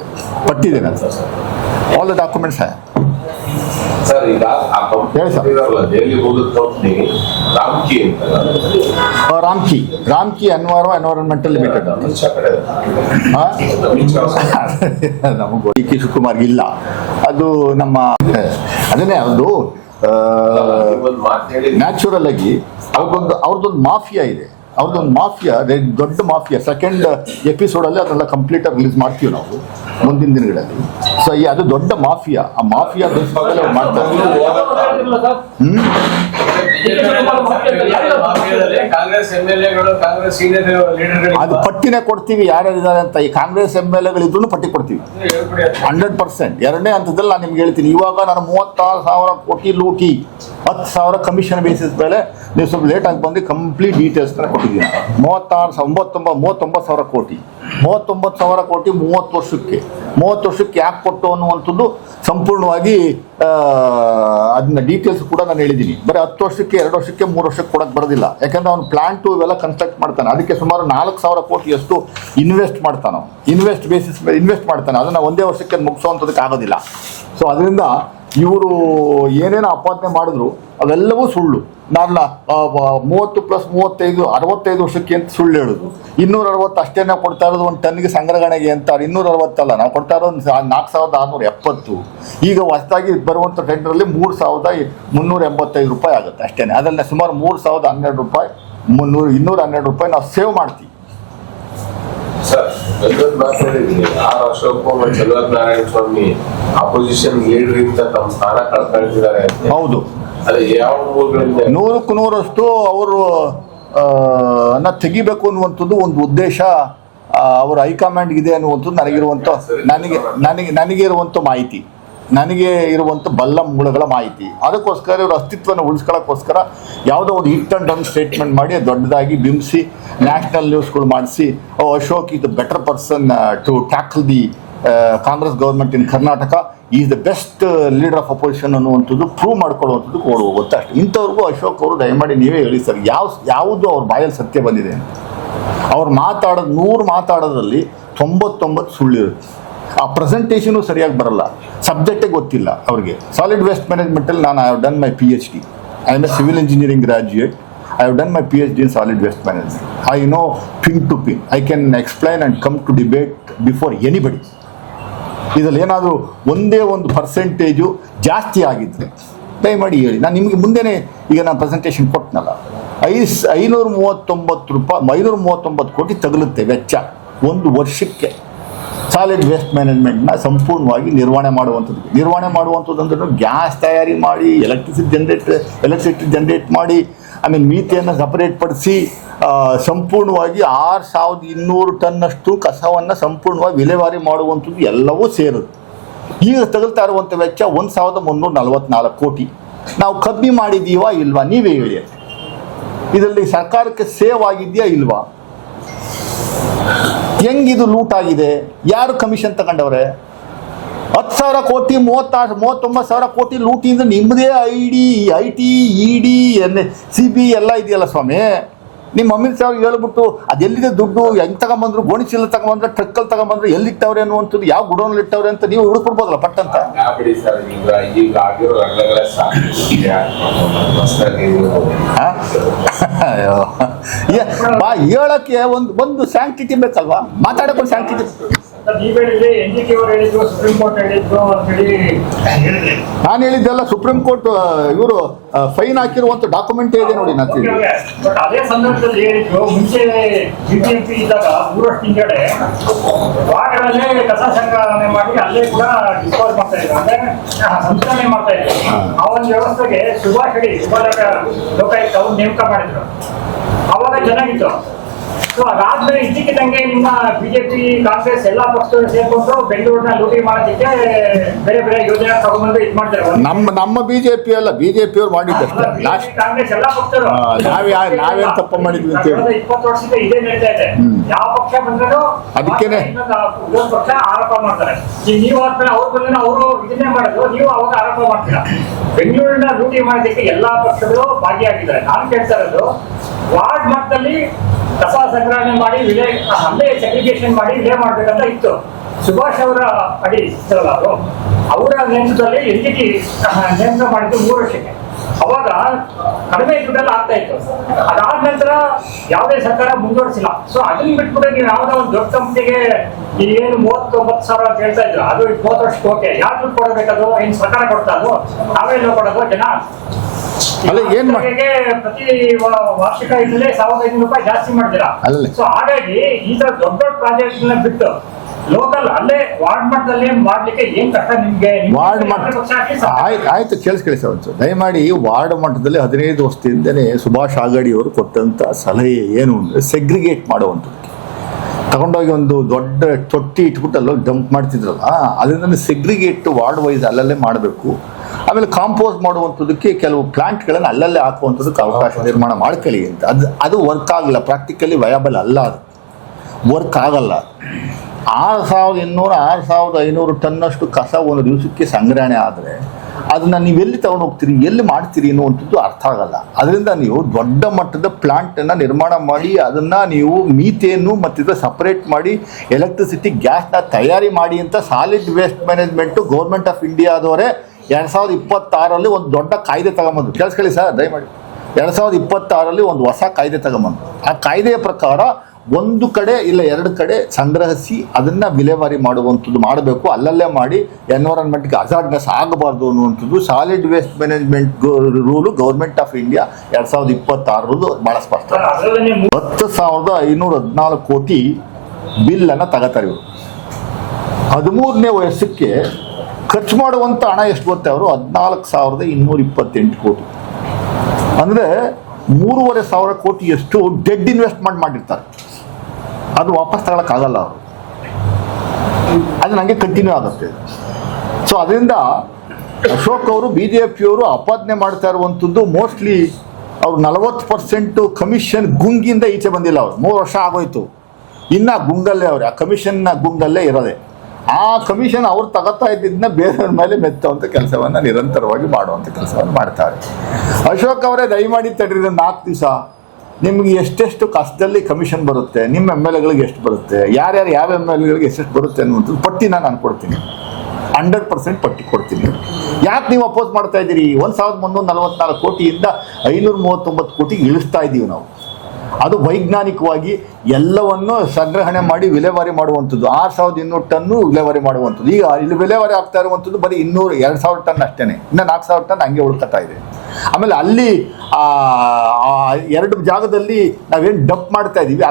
ಪಟ್ಟಿದೆ ನಾನು sir, all the documents. Sir, ಈಗ ಆ ಕಂಪನಿ ದೆಹಲಿ ಹೋದ ಕಂಪನಿ ರಾಮ್ಕಿ ಎನ್ವೈರನ್ಮೆಂಟಲ್ ಲಿಮಿಟೆಡ್. ನಮಗೆ ಡಿ ಕೆ ಶಿವಕುಮಾರ್ ಇಲ್ಲ, ಅದು ನಮ್ಮ ಅದನ್ನೇ ಒಂದು ನ್ಯಾಚುರಲ್ ಆಗಿ ಅವ್ರದ್ದೊಂದು ಮಾಫಿಯಾ ಇದೆ. ಅವ್ರದ್ದೊಂದು ಮಾಫಿಯಾ, ದೊಡ್ಡ ಮಾಫಿಯಾ. ಸೆಕೆಂಡ್ ಎಪಿಸೋಡಲ್ಲಿ ಅದನ್ನೆಲ್ಲ ಕಂಪ್ಲೀಟಾಗಿ ರಿಲೀಸ್ ಮಾಡ್ತೀವಿ ನಾವು ಮುಂದಿನ ದಿನಗಳಲ್ಲಿ. ಸೊ ಅದು ದೊಡ್ಡ ಮಾಫಿಯಾ. ಆ ಮಾಫಿಯಾ ಮಾಡ್ತಾರೆ. ಅದು ಪಟ್ಟಿನೇ ಕೊಡ್ತೀವಿ ಯಾರ್ಯಾರಿದ್ದಾರೆ ಅಂತ. ಈ ಕಾಂಗ್ರೆಸ್ MLAಗಳಿದ್ರು ಪಟ್ಟಿ ಕೊಡ್ತೀವಿ 100%. ಎರಡನೇ ಹಂತದಲ್ಲಿ ನಾನು ನಿಮ್ಗೆ ಹೇಳ್ತೀನಿ. ಇವಾಗ ನಾನು 36,000 ಕೋಟಿ ಲೂಟಿ, 10,000 ಕಮಿಷನ್ ಬೇಸಿಸ್ ಮೇಲೆ ನೀವು ಸ್ವಲ್ಪ ಲೇಟಾಗಿ ಬಂದು ಕಂಪ್ಲೀಟ್ ಡೀಟೇಲ್ಸ್ನ ಕೊಟ್ಟಿದ್ದೀನಿ. 39,000 ಕೋಟಿ 30 ವರ್ಷಕ್ಕೆ ಯಾಕೆ ಕೊಟ್ಟು ಅನ್ನುವಂಥದ್ದು ಸಂಪೂರ್ಣವಾಗಿ ಅದನ್ನ ಡೀಟೇಲ್ಸ್ ಕೂಡ ನಾನು ಹೇಳಿದ್ದೀನಿ. ಬರೀ 10 ವರ್ಷಕ್ಕೆ, 2 ವರ್ಷಕ್ಕೆ, 3 ವರ್ಷಕ್ಕೆ ಕೊಡಕ್ಕೆ ಬರೋದಿಲ್ಲ. ಯಾಕಂದ್ರೆ ಅವ್ನು ಪ್ಲಾಂಟು ಇವೆಲ್ಲ ಕನ್ಸ್ಟ್ರಕ್ಟ್ ಮಾಡ್ತಾನೆ. ಅದಕ್ಕೆ ಸುಮಾರು 4,000 ಕೋಟಿಯಷ್ಟು ಇನ್ವೆಸ್ಟ್ ಮಾಡ್ತಾನೆ. ಇನ್ವೆಸ್ಟ್ ಬೇಸಿಸ್ ಮೇಲೆ ಇನ್ವೆಸ್ಟ್ ಮಾಡ್ತಾನೆ. ಅದನ್ನು ಒಂದೇ ವರ್ಷಕ್ಕೆ ಮುಗಿಸೋವಂಥದ್ದಕ್ಕೆ ಆಗೋದಿಲ್ಲ. ಸೊ ಅದರಿಂದ ಇವರು ಏನೇನು ಆಪಾದನೆ ಮಾಡಿದ್ರು ಅವೆಲ್ಲವೂ ಸುಳ್ಳು. ನಾನು 30+35 65 ವರ್ಷಕ್ಕೆ ಅಂತ ಸುಳ್ಳು ಹೇಳೋದು. 260 ಅಷ್ಟೇನ ಕೊಡ್ತಾ ಇರೋದು ಒಂದು ಟನ್ಗೆ ಸಂಗ್ರಹಣೆಗೆ ಅಂತ. 260 ಅಲ್ಲ, ನಾವು ಕೊಡ್ತಾ ಇರೋದು 4670. ಈಗ ಹೊಸದಾಗಿ ಬರುವಂಥ ಟೆಂಡರಲ್ಲಿ 3385 ರೂಪಾಯಿ ಆಗುತ್ತೆ ಅಷ್ಟೇ. ಅದರಲ್ಲಿ ಸುಮಾರು 3012 ರೂಪಾಯಿ 212 ರೂಪಾಯಿ ನಾವು ಸೇವ್ ಮಾಡ್ತೀವಿ. ಸರ್, ಆರ್ ಅಶೋಕ್ ಮತ್ತು ಚಲುವನಾರಾಯಣ ಸ್ವಾಮಿ ಅಪೋಸಿಷನ್ ಲೀಡರ್ ಅಂತ ತಮ್ಮ ಸ್ಥಾನ ಕಳ್ಕೊಂಡಿದ್ದಾರೆ. ಹೌದು, ಅದೇ ಯಾವ ಮೂಲಗಳಿಂದ 100ಕ್ಕೆ 100ರಷ್ಟು ಅವರು ತೆಗಿಬೇಕು ಅನ್ನುವಂಥದ್ದು ಒಂದು ಉದ್ದೇಶ ಅವರ ಹೈಕಮಾಂಡ್ ಇದೆ ಅನ್ನುವಂಥದ್ದು ನನಗೆ ಇರುವಂಥ ಮಾಹಿತಿ, ನನಗೆ ಇರುವಂಥ ಬಲ್ಲ ಮೂಲಗಳ ಮಾಹಿತಿ. ಅದಕ್ಕೋಸ್ಕರ ಇವರು ಅಸ್ತಿತ್ವನ ಉಳಿಸ್ಕೊಳ್ಳೋಕ್ಕೋಸ್ಕರ ಯಾವುದೋ ಒಂದು ಹಿಟ್ ಆ್ಯಂಡ್ ರನ್ ಸ್ಟೇಟ್ಮೆಂಟ್ ಮಾಡಿ ದೊಡ್ಡದಾಗಿ ಬಿಂಬಿಸಿ ನ್ಯಾಷನಲ್ ನ್ಯೂಸ್ಗಳು ಮಾಡಿಸಿ Ashok is the better person to tackle the Congress government in Karnataka, is the best leader of opposition ಅನ್ನುವಂಥದ್ದು ಪ್ರೂವ್ ಮಾಡ್ಕೊಳ್ಳುವಂಥದ್ದು ಹೋಗುತ್ತೆ ಅಷ್ಟೇ. ಇಂಥವ್ರಿಗೂ ಅಶೋಕ್ ಅವರು ದಯಮಾಡಿ ನೀವೇ ಹೇಳಿ ಸರ್, ಯಾವುದು ಅವ್ರ ಬಾಯಲ್ಲಿ ಸತ್ಯ ಬಂದಿದೆ ಅಂತ. ಅವ್ರು 100 ಮಾತಾಡೋದ್ರಲ್ಲಿ 99 ಸುಳ್ಳಿರುತ್ತೆ. ಆ ಪ್ರೆಸೆಂಟೇಷನು ಸರಿಯಾಗಿ ಬರಲ್ಲ, ಸಬ್ಜೆಕ್ಟೇ ಗೊತ್ತಿಲ್ಲ ಅವ್ರಿಗೆ. ಸಾಲಿಡ್ ವೇಸ್ಟ್ ಮ್ಯಾನೇಜ್ಮೆಂಟಲ್ಲಿ ನಾನು I have done my PhD. I am A civil engineering graduate. I have done my PhD in solid waste management. I know pin to pin. I can explain and come to debate before anybody. ಇದರಲ್ಲಿ ಏನಾದರೂ ಒಂದೇ ಒಂದು percentage ಜಾಸ್ತಿ ಆಗಿದ್ರೆ ದಯಮಾಡಿ ಹೇಳಿ. ನಾನು ನಿಮಗೆ ಮುಂದೆನೇ ಈಗ ನಾನು ಪ್ರೆಸೆಂಟೇಷನ್ ಕೊಟ್ಟನಲ್ಲ, 539 ಕೋಟಿ ತಗಲುತ್ತೆ ವೆಚ್ಚ ಒಂದು ವರ್ಷಕ್ಕೆ ಸಾಲಿಡ್ ವೇಸ್ಟ್ ಮ್ಯಾನೇಜ್ಮೆಂಟ್ನ ಸಂಪೂರ್ಣವಾಗಿ ನಿರ್ವಹಣೆ ಮಾಡುವಂಥದ್ದು ಅಂದ್ರೆ ಗ್ಯಾಸ್ ತಯಾರಿ ಮಾಡಿ, ಎಲೆಕ್ಟ್ರಿಸಿಟಿ ಜನರೇಟ್ ಮಾಡಿ, ಆಮೇಲೆ ಮೀಥೇನ ಸಪರೇಟ್ ಪಡಿಸಿ ಸಂಪೂರ್ಣವಾಗಿ 6200 ಟನ್ನಷ್ಟು ಕಸವನ್ನು ಸಂಪೂರ್ಣವಾಗಿ ವಿಲೇವಾರಿ ಮಾಡುವಂಥದ್ದು ಎಲ್ಲವೂ ಸೇರುತ್ತೆ. ಈಗ ತಗಲ್ತಾ ಇರುವಂಥ ವೆಚ್ಚ 1344 ಕೋಟಿ. ನಾವು ಕಮ್ಮಿ ಮಾಡಿದ್ದೀವಾ ಇಲ್ವಾ ನೀವೇ ಹೇಳಿ. ಇದರಲ್ಲಿ ಸರ್ಕಾರಕ್ಕೆ ಸೇವ್ ಆಗಿದೆಯಾ ಇಲ್ವಾ? ಹೆಂಗಿದು ಲೂಟ್ ಆಗಿದೆ? ಯಾರು ಕಮಿಷನ್ ತಗೊಂಡವ್ರೆ? 10,000 ಕೋಟಿ 39,000 ಕೋಟಿ ಲೂಟಿಂದ ನಿಮ್ಮದೇ IT ED CBI ಎಲ್ಲ ಇದೆಯಲ್ಲ ಸ್ವಾಮಿ. ನಿಮ್ಮ ಅಮಿತ್ ಶಾ ಹೇಳ್ಬಿಟ್ಟು ಅದೆಲ್ಲಿದೆ ದುಡ್ಡು, ಹೆಂಗೆ ತಗೊಂಬಂದ್ರು, ಗೋಣಿಚೀಲ ತಗೊಂಬಂದ್ರೆ, ಟ್ರಕ್ಕಲ್ಲಿ ತಗೊಂಬಂದ್ರೆ, ಎಲ್ಲಿಟ್ಟವ್ರೆ ಅನ್ನುವಂಥದ್ದು, ಯಾವ ಗುಡೋನಲ್ಲಿ ಇಟ್ಟವ್ರೆ ಅಂತ ನೀವು ಹುಡುಕ್ಬಿಡ್ಬೋದಲ್ಲ ಪಟ್ಟಂತ. ಬಾ ಹೇಳಕ್ಕೆ ಒಂದು ಸ್ಯಾಂಕ್ಟಿಟಿ ಬೇಕಲ್ವಾ? ಮಾತಾಡಕ್ಕೆ ಸ್ಯಾಂಕ್ಟಿಟಿ. ನಾನು ಹೇಳಿದ್ದೆಲ್ಲ ಸುಪ್ರೀಂ ಕೋರ್ಟ್ ಇವರು ಫೈನ್ ಹಾಕಿರುವಂತ ಡಾಕ್ಯುಮೆಂಟ್ ಇದೆ ನೋಡಿ. ಅದೇ ಸಂದರ್ಭದಲ್ಲಿ ಹೇಳಿದ್ರು, ಮುಂಚೆ BBMP ಇದ್ದಾಗ 3 ವರ್ಷ ಹಿಂದೆಡೆ ವಾರ್ಡ್ಗಳಲ್ಲೇ ಕಸ ಸಂಗ್ರಹಣೆ ಮಾಡಿ ಅಲ್ಲೇ ಕೂಡ ಡಿಸ್ಪೋಸ್ ಮಾಡ್ತಾ ಇದ್ರು, ಅಂದ್ರೆ ಸಂಸ್ಕರಣೆ ಮಾಡ್ತಾ ಇದ್ರು. ಆ ಒಂದು ವ್ಯವಸ್ಥೆಗೆ ಸುಭಾಷ್ ಲೋಕಾಯುಕ್ತ ಅವ್ರು ನೇಮಕ ಮಾಡಿದ್ರು. ಅವಾಗ ಚೆನ್ನಾಗಿತ್ತು. ಸೊ ಅದಾದ್ಮೇಲೆ ಇದ್ದಕ್ಕಿದ್ದಂಗೆ ನಿಮ್ಮ ಬಿಜೆಪಿ ಕಾಂಗ್ರೆಸ್ ಎಲ್ಲಾ ಪಕ್ಷಗಳು ಸೇರ್ಕೊಂಡು ಬೆಂಗಳೂರಿನ ಲೂಟಿ ಮಾಡೋದಕ್ಕೆ ಬೇರೆ ಬೇರೆ ಯೋಜನೆ ತಗೊಂಡ್ಬಂದು ಇದು ಮಾಡ್ತಾರೆ. ನಮ್ಮ ಬಿಜೆಪಿ ಅಲ್ಲ, ಬಿಜೆಪಿ ಅವ್ರು ಮಾಡಿದ್ದಷ್ಟೇ. ಕಾಂಗ್ರೆಸ್ ಎಲ್ಲಾ ಪಕ್ಷಗಳು ನಾವೇನ್ ತಪ್ಪ ಮಾಡಿದ್ವಿ ಅಂತ ಹೇಳಿ 20 ವರ್ಷದಿಂದ ಇದೇ ನಡೀತಾ ಇದೆ. ಯಾವ ಪಕ್ಷ ಬಂದರೂ ಅದಕ್ಕೇನೆ ಇನ್ನೊಂದು ಪಕ್ಷ ಆರೋಪ ಮಾಡ್ತಾರೆ. ಈಗ ನೀವು ಆದ್ಮೇಲೆ ಅವ್ರು ಬಂದ್ರೆ ಅವರು ಇದನ್ನೇ ಮಾಡೋದು, ನೀವು ಅವಾಗ ಆರೋಪ ಮಾಡ್ತೀರಾ. ಬೆಂಗಳೂರಿನ ಲೂಟಿ ಮಾಡೋದಕ್ಕೆ ಎಲ್ಲಾ ಪಕ್ಷಗಳು ಭಾಗಿಯಾಗಿದ್ದಾರೆ. ನಾನು ಕೇಳ್ತಾ ಇರೋದು, ವಾರ್ಡ್ ಮಟ್ಟದಲ್ಲಿ ಕಸ ಸಂಗ್ರಹಣೆ ಮಾಡಿ ಅಲ್ಲೇ ಸೆಗ್ರಿಗೇಷನ್ ಮಾಡಿ ವಿಲೇ ಮಾಡ್ಬೇಕಂತ ಇತ್ತು. ಸುಭಾಷ್ ಅವರ ಅಡಿ ಇತ್ತಲ್ಲ ಅದು, ಅವರ ನೇತೃತ್ವದಲ್ಲಿ NGT ನೇಮಕ ಮಾಡಿದ್ದು 3 ವರ್ಷಕ್ಕೆ. ಅವಾಗ ಕಡಿಮೆ ದುಡ್ಡೆಲ್ಲ ಆಗ್ತಾ ಇತ್ತು. ಅದಾದ ನಂತರ ಯಾವುದೇ ಸರ್ಕಾರ ಮುಂದುವರಿಸಿಲ್ಲ. ಸೊ ಅದನ್ನ ಬಿಟ್ಬಿಟ್ಟು ನೀವು ಯಾವ್ದೋ ಒಂದು ದೊಡ್ಡ ಕಂಪ್ನಿಗೆ ಏನು 39,000 ಅಂತ ಹೇಳ್ತಾ ಇದ್ರು, ಅದು 30 ವರ್ಷಕ್ಕೆ ಓಕೆ. ಯಾರು ದುಡ್ಡು ಕೊಡಬೇಕದು? ಏನ್ ಸರ್ಕಾರ ಕೊಡ್ತಾ ಅದು? ನಾವೆಲ್ಲ ಕೊಡೋದು ಜನ? ಪ್ರತಿ ವಾರ್ಷಿಕ ಇದರಲ್ಲಿ 1,500 ರೂಪಾಯಿ ಜಾಸ್ತಿ ಮಾಡ್ತೀರಾ. ಸೊ ಹಾಗಾಗಿ ಈ ತರ ದೊಡ್ಡ ದೊಡ್ಡ ಪ್ರಾಜೆಕ್ಟ್ ಬಿಟ್ಟು ಲೋಕಲ್ ಅಲ್ಲೇ ವಾರ್ಡ್ ಮಟ್ಟದಲ್ಲಿ ಮಾಡ್ಲಿಕ್ಕೆ ಏನ್ ಕಷ್ಟ ನಿಮ್ಗೆ? ವಾರ್ಡ್ ಮಟ್ಟ ಆಯ್ತು, ಕೇಳಿಸ್ಕೊಳ್ಳಿ ಸರ್. ದಯಮಾಡಿ ವಾರ್ಡ್ ಮಟ್ಟದಲ್ಲಿ 15 ವರ್ಷದಿಂದನೇ ಸುಭಾಷ್ ಆಘಾಡಿ ಅವರು ಕೊಟ್ಟಂತ ಸಲಹೆ ಏನು ಅಂದ್ರೆ, ಸೆಗ್ರಿಗೇಟ್ ಮಾಡುವಂಥದ್ದು. ತಗೊಂಡೋಗಿ ಒಂದು ದೊಡ್ಡ ತೊಟ್ಟಿ ಇಟ್ಬಿಟ್ಟು ಅಲ್ಲೋಗಿ ಡಂಪ್ ಮಾಡ್ತಿದ್ರಲ್ಲ, ಅದರಿಂದ ಸೆಗ್ರಿಗೇಟ್ ವಾರ್ಡ್ ವೈಸ್ ಅಲ್ಲಲ್ಲೇ ಮಾಡಬೇಕು. ಆಮೇಲೆ ಕಾಂಪೋಸ್ಟ್ ಮಾಡುವಂಥದ್ದಕ್ಕೆ ಕೆಲವು ಪ್ಲಾಂಟ್ಗಳನ್ನು ಅಲ್ಲಲ್ಲೇ ಹಾಕುವಂಥದ್ದಕ್ಕೆ ಅವಕಾಶ ನಿರ್ಮಾಣ ಮಾಡ್ಕೊಳ್ಳಿ ಅಂತ. ಅದು ವರ್ಕ್ ಆಗಲ್ಲ, ಪ್ರಾಕ್ಟಿಕಲಿ ವಯಬಲ್ ಅಲ್ಲ, ಅದು ವರ್ಕ್ ಆಗಲ್ಲ. 6,200 6,500 ಟನ್ನಷ್ಟು ಕಸ ಒಂದು ದಿವಸಕ್ಕೆ ಸಂಗ್ರಹಣೆ ಆದರೆ ಅದನ್ನು ನೀವೆಲ್ಲಿ ತಗೊಂಡು ಹೋಗ್ತೀರಿ, ಎಲ್ಲಿ ಮಾಡ್ತೀರಿ ಅನ್ನುವಂಥದ್ದು ಅರ್ಥ ಆಗಲ್ಲ. ಅದರಿಂದ ನೀವು ದೊಡ್ಡ ಮಟ್ಟದ ಪ್ಲಾಂಟನ್ನು ನಿರ್ಮಾಣ ಮಾಡಿ ಅದನ್ನು ನೀವು ಮೀಥೇನು ಮತ್ತು ಸಪ್ರೇಟ್ ಮಾಡಿ ಎಲೆಕ್ಟ್ರಿಸಿಟಿ ಗ್ಯಾಸ್ನ ತಯಾರಿ ಮಾಡಿ ಅಂತ solid waste management government of ಇಂಡಿಯಾದವರೇ 2026 ಒಂದು ದೊಡ್ಡ ಕಾಯ್ದೆ ತಗೊಂಬಂದು, ಕೇಳಿಸ್ಕೊಳ್ಳಿ ಸರ್ ದಯಮಾಡಿ, 2026 ಒಂದು ಹೊಸ ಕಾಯ್ದೆ ತಗೊಂಬಂದು. ಆ ಕಾಯ್ದೆಯ ಪ್ರಕಾರ ಒಂದು ಕಡೆ ಇಲ್ಲ ಎರಡು ಕಡೆ ಸಂಗ್ರಹಿಸಿ ಅದನ್ನು ವಿಲೇವಾರಿ ಮಾಡುವಂಥದ್ದು ಮಾಡಬೇಕು, ಅಲ್ಲಲ್ಲೇ ಮಾಡಿ ಎನ್ವೈರನ್ಮೆಂಟ್ಗೆ ಹಜಾರ್ಡ್ನೆಸ್ ಆಗಬಾರ್ದು ಅನ್ನುವಂಥದ್ದು solid waste management rule government of India 2026 ಭಾಳ ಸ್ಪಷ್ಟ. 10,514 ಕೋಟಿ ಬಿಲ್ಲನ್ನು ತಗೋತಾರೆ ಇವರು. 13ನೇ ವರ್ಷಕ್ಕೆ ಖರ್ಚು ಮಾಡುವಂಥ ಹಣ ಎಷ್ಟು ಗೊತ್ತೆ ಅವರು? 14,228 ಕೋಟಿ. ಅಂದರೆ 3,500 ಕೋಟಿಯಷ್ಟು ಡೆಡ್ ಇನ್ವೆಸ್ಟ್ಮೆಂಟ್ ಮಾಡಿರ್ತಾರೆ. ಅದು ವಾಪಸ್ ತಗೊಳಕ್ಕಾಗಲ್ಲ ಅವರು, ಅದು ನನಗೆ ಕಂಟಿನ್ಯೂ ಆಗುತ್ತೆ. ಸೊ ಅದರಿಂದ ಅಶೋಕ್ ಅವರು BJPಯವರು ಆಪಾದನೆ ಮಾಡ್ತಾ ಇರುವಂಥದ್ದು ಮೋಸ್ಟ್ಲಿ ಅವ್ರು 40% ಕಮಿಷನ್ ಗುಂಗಿಂದ ಈಚೆ ಬಂದಿಲ್ಲ. ಅವರು 3 ವರ್ಷ ಆಗೋಯ್ತು, ಇನ್ನು ಗುಂಗಲ್ಲೇ ಅವ್ರೆ, ಆ ಕಮಿಷನ್ನ ಗುಂಗಲ್ಲೇ ಇರೋದೆ. ಆ ಕಮಿಷನ್ ಅವ್ರು ತಗೋತಾ ಇದ್ದಿದ್ದನ್ನ ಬೇರೆಯವ್ರ ಮೇಲೆ ಮೆತ್ತುವಂಥ ಕೆಲಸವನ್ನು ನಿರಂತರವಾಗಿ ಮಾಡುವಂಥ ಕೆಲಸವನ್ನು ಮಾಡ್ತಾರೆ. ಅಶೋಕ್ ಅವರೇ ದಯಮಾಡಿ ತಡ್ರಿ, 4 ದಿವಸ ನಿಮ್ಗೆ ಎಷ್ಟೆಷ್ಟು ಕಷ್ಟದಲ್ಲಿ ಕಮಿಷನ್ ಬರುತ್ತೆ, ನಿಮ್ಮ MLAಗಳಿಗೆ ಎಷ್ಟು ಬರುತ್ತೆ, ಯಾರ್ಯಾರು ಯಾವ MLAಗಳಿಗೆ ಎಷ್ಟೆಷ್ಟು ಬರುತ್ತೆ ಅನ್ನುವಂಥದ್ದು ಪಟ್ಟಿನ ನಾನು ಕೊಡ್ತೀನಿ, 100% ಪಟ್ಟಿ ಕೊಡ್ತೀನಿ. ಯಾಕೆ ನೀವು ಅಪೋಸ್ ಮಾಡ್ತಾ ಇದ್ದೀರಿ? 1,344 ಕೋಟಿಯಿಂದ 539 ಕೋಟಿಗೆ ಇಳಿಸ್ತಾ ಇದ್ದೀವಿ ನಾವು. ಅದು ವೈಜ್ಞಾನಿಕವಾಗಿ ಎಲ್ಲವನ್ನು ಸಂಗ್ರಹಣೆ ಮಾಡಿ ವಿಲೇವಾರಿ ಮಾಡುವಂಥದ್ದು. 6,200 ಟನ್ನು ವಿಲೇವಾರಿ ಮಾಡುವಂಥದ್ದು. ಈಗ ಇಲ್ಲಿ ವಿಲೇವಾರಿ ಆಗ್ತಾ ಇರುವಂಥದ್ದು ಬರೀ 2,000 ಟನ್ ಅಷ್ಟೇ, ಇನ್ನು 4,000 ಟನ್ ಹಂಗೆ ಉಳ್ಕೊತಾ ಇದೆ. ಆಮೇಲೆ ಅಲ್ಲಿ 2 ಜಾಗದಲ್ಲಿ ನಾವೇನು ಡಂಪ್ ಮಾಡ್ತಾ ಇದ್ದೀವಿ,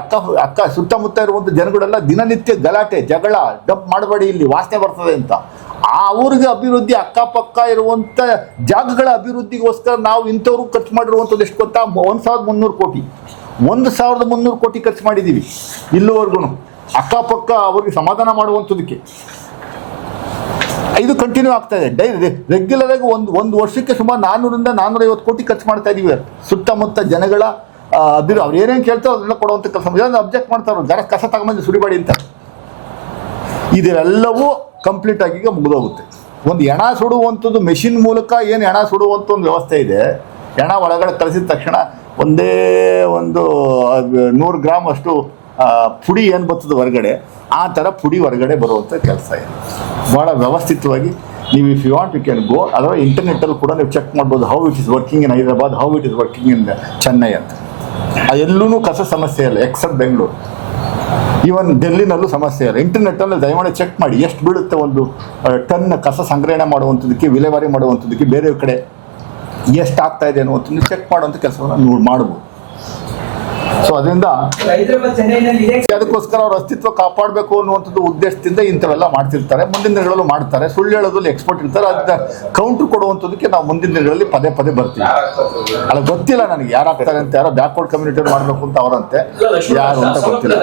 ಅಕ್ಕ ಸುತ್ತಮುತ್ತ ಇರುವಂಥ ಜನಗಳೆಲ್ಲ ದಿನನಿತ್ಯ ಗಲಾಟೆ ಜಗಳ, ಡಂಪ್ ಮಾಡಬೇಡಿ ಇಲ್ಲಿ ವಾಸನೆ ಬರ್ತದೆ ಅಂತ. ಆ ಊರಿಗೆ ಅಭಿವೃದ್ಧಿ, ಅಕ್ಕಪಕ್ಕ ಇರುವಂಥ ಜಾಗಗಳ ಅಭಿವೃದ್ಧಿಗೋಸ್ಕರ ನಾವು ಇಂಥವ್ರು ಖರ್ಚು ಮಾಡಿರುವಂಥದ್ದು ಎಷ್ಟು ಗೊತ್ತಾ? 1,300 ಕೋಟಿ. 1,300 ಕೋಟಿ ಖರ್ಚು ಮಾಡಿದ್ದೀವಿ ಇಲ್ಲಿವರೆಗೂ ಅಕ್ಕಪಕ್ಕ ಅವ್ರಿಗೆ ಸಮಾಧಾನ ಮಾಡುವಂಥದ್ದಕ್ಕೆ. ಇದು ಕಂಟಿನ್ಯೂ ಆಗ್ತಾ ಇದೆ. ರೆಗ್ಯುಲರ್ ಆಗಿ ಒಂದು ವರ್ಷಕ್ಕೆ ಸುಮಾರು 400ರಿಂದ 450 ಕೋಟಿ ಖರ್ಚು ಮಾಡ್ತಾ ಇದೀವಿ ಸುತ್ತಮುತ್ತ ಜನಗಳ ಅವ್ರು ಏನೇನು ಕೇಳ್ತಾರೋ ಅದನ್ನ ಕೊಡುವಂಥ ಕೆಲಸ. ಅಬ್ಜೆಕ್ಟ್ ಮಾಡ್ತಾರೆ, ಜರ ಕಸ ತಗೊಂಬಂದು ಸುಡಿಬೇಡಿ ಅಂತ. ಇದೆಲ್ಲವೂ ಕಂಪ್ಲೀಟ್ ಆಗಿ ಈಗ ಮುಗಿದೋಗುತ್ತೆ. ಒಂದು ಹೆಣ ಸುಡುವಂಥದ್ದು ಮೆಷಿನ್ ಮೂಲಕ ಏನು ಹೆಣ ಸುಡುವಂಥ ಒಂದು ವ್ಯವಸ್ಥೆ ಇದೆ. ಹೆಣ ಒಳಗಡೆ ಕಳಿಸಿದ ತಕ್ಷಣ ಒಂದೇ ಒಂದು 100 ಗ್ರಾಮ್ ಅಷ್ಟು ಪುಡಿ ಏನು ಬರ್ತದೆ ಹೊರಗಡೆ, ಆ ಥರ ಪುಡಿ ಹೊರಗಡೆ ಬರುವಂಥ ಕೆಲಸ ಇದೆ. ಭಾಳ ವ್ಯವಸ್ಥಿತವಾಗಿ ನೀವು if you want you can go. ಅದರ ಇಂಟರ್ನೆಟ್ಟಲ್ಲಿ ಕೂಡ ನೀವು ಚೆಕ್ ಮಾಡ್ಬೋದು, how it is working in Hyderabad, how it is working in Chennai ಅಂತ. ಎಲ್ಲೂ ಕಸ ಸಮಸ್ಯೆ ಇಲ್ಲ ಎಕ್ಸೆಪ್ಟ್ ಬೆಂಗಳೂರು. ಈವನ್ ಡೆಲ್ಲಿನಲ್ಲೂ ಸಮಸ್ಯೆ ಇಲ್ಲ. ಇಂಟರ್ನೆಟ್ಟಲ್ಲಿ ದಯಮಾಡಿ ಚೆಕ್ ಮಾಡಿ ಎಷ್ಟು ಬೀಳುತ್ತೆ ಒಂದು ಟನ್ ಕಸ ಸಂಗ್ರಹಣೆ ಮಾಡುವಂಥದ್ದಕ್ಕೆ, ವಿಲೇವಾರಿ ಮಾಡುವಂಥದ್ದಕ್ಕೆ, ಬೇರೆ ಕಡೆ ಎಷ್ಟು ಆಗ್ತಾ ಇದೆ ಅನ್ನುವಂಥದ್ದು ಚೆಕ್ ಮಾಡುವಂಥ ಕೆಲಸವನ್ನು ನೀವು ಮಾಡ್ಬೋದು. ಸೊ ಅದರಿಂದ ಅದಕ್ಕೋಸ್ಕರ ಅವ್ರ ಅಸ್ತಿತ್ವ ಕಾಪಾಡಬೇಕು ಅನ್ನುವಂಥದ್ದು ಉದ್ದೇಶದಿಂದ ಇಂಥವೆಲ್ಲ ಮಾಡ್ತಿರ್ತಾರೆ. ಮುಂದಿನ ದಿನಗಳಲ್ಲೂ ಮಾಡ್ತಾರೆ. ಸುಳ್ಳು ಹೇಳೋದ್ರಲ್ಲಿ ಎಕ್ಸ್ಪರ್ಟ್ ಇರ್ತಾರೆ. ಅದನ್ನ ಕೌಂಟ್ರ್ ಕೊಡುವಂಥದ್ದಕ್ಕೆ ನಾವು ಮುಂದಿನ ದಿನಗಳಲ್ಲಿ ಪದೇ ಪದೇ ಬರ್ತೀವಿ. ಅಲ್ಲ ಗೊತ್ತಿಲ್ಲ ನನಗೆ ಯಾರಾಗ್ತಾರೆ ಅಂತ. ಯಾರೋ ಬ್ಯಾಕ್ವರ್ಡ್ ಕಮ್ಯುನಿಟಿ ಮಾಡಬೇಕು ಅಂತ ಅವರಂತೆ, ಯಾರು ಅಂತ ಗೊತ್ತಿಲ್ಲ.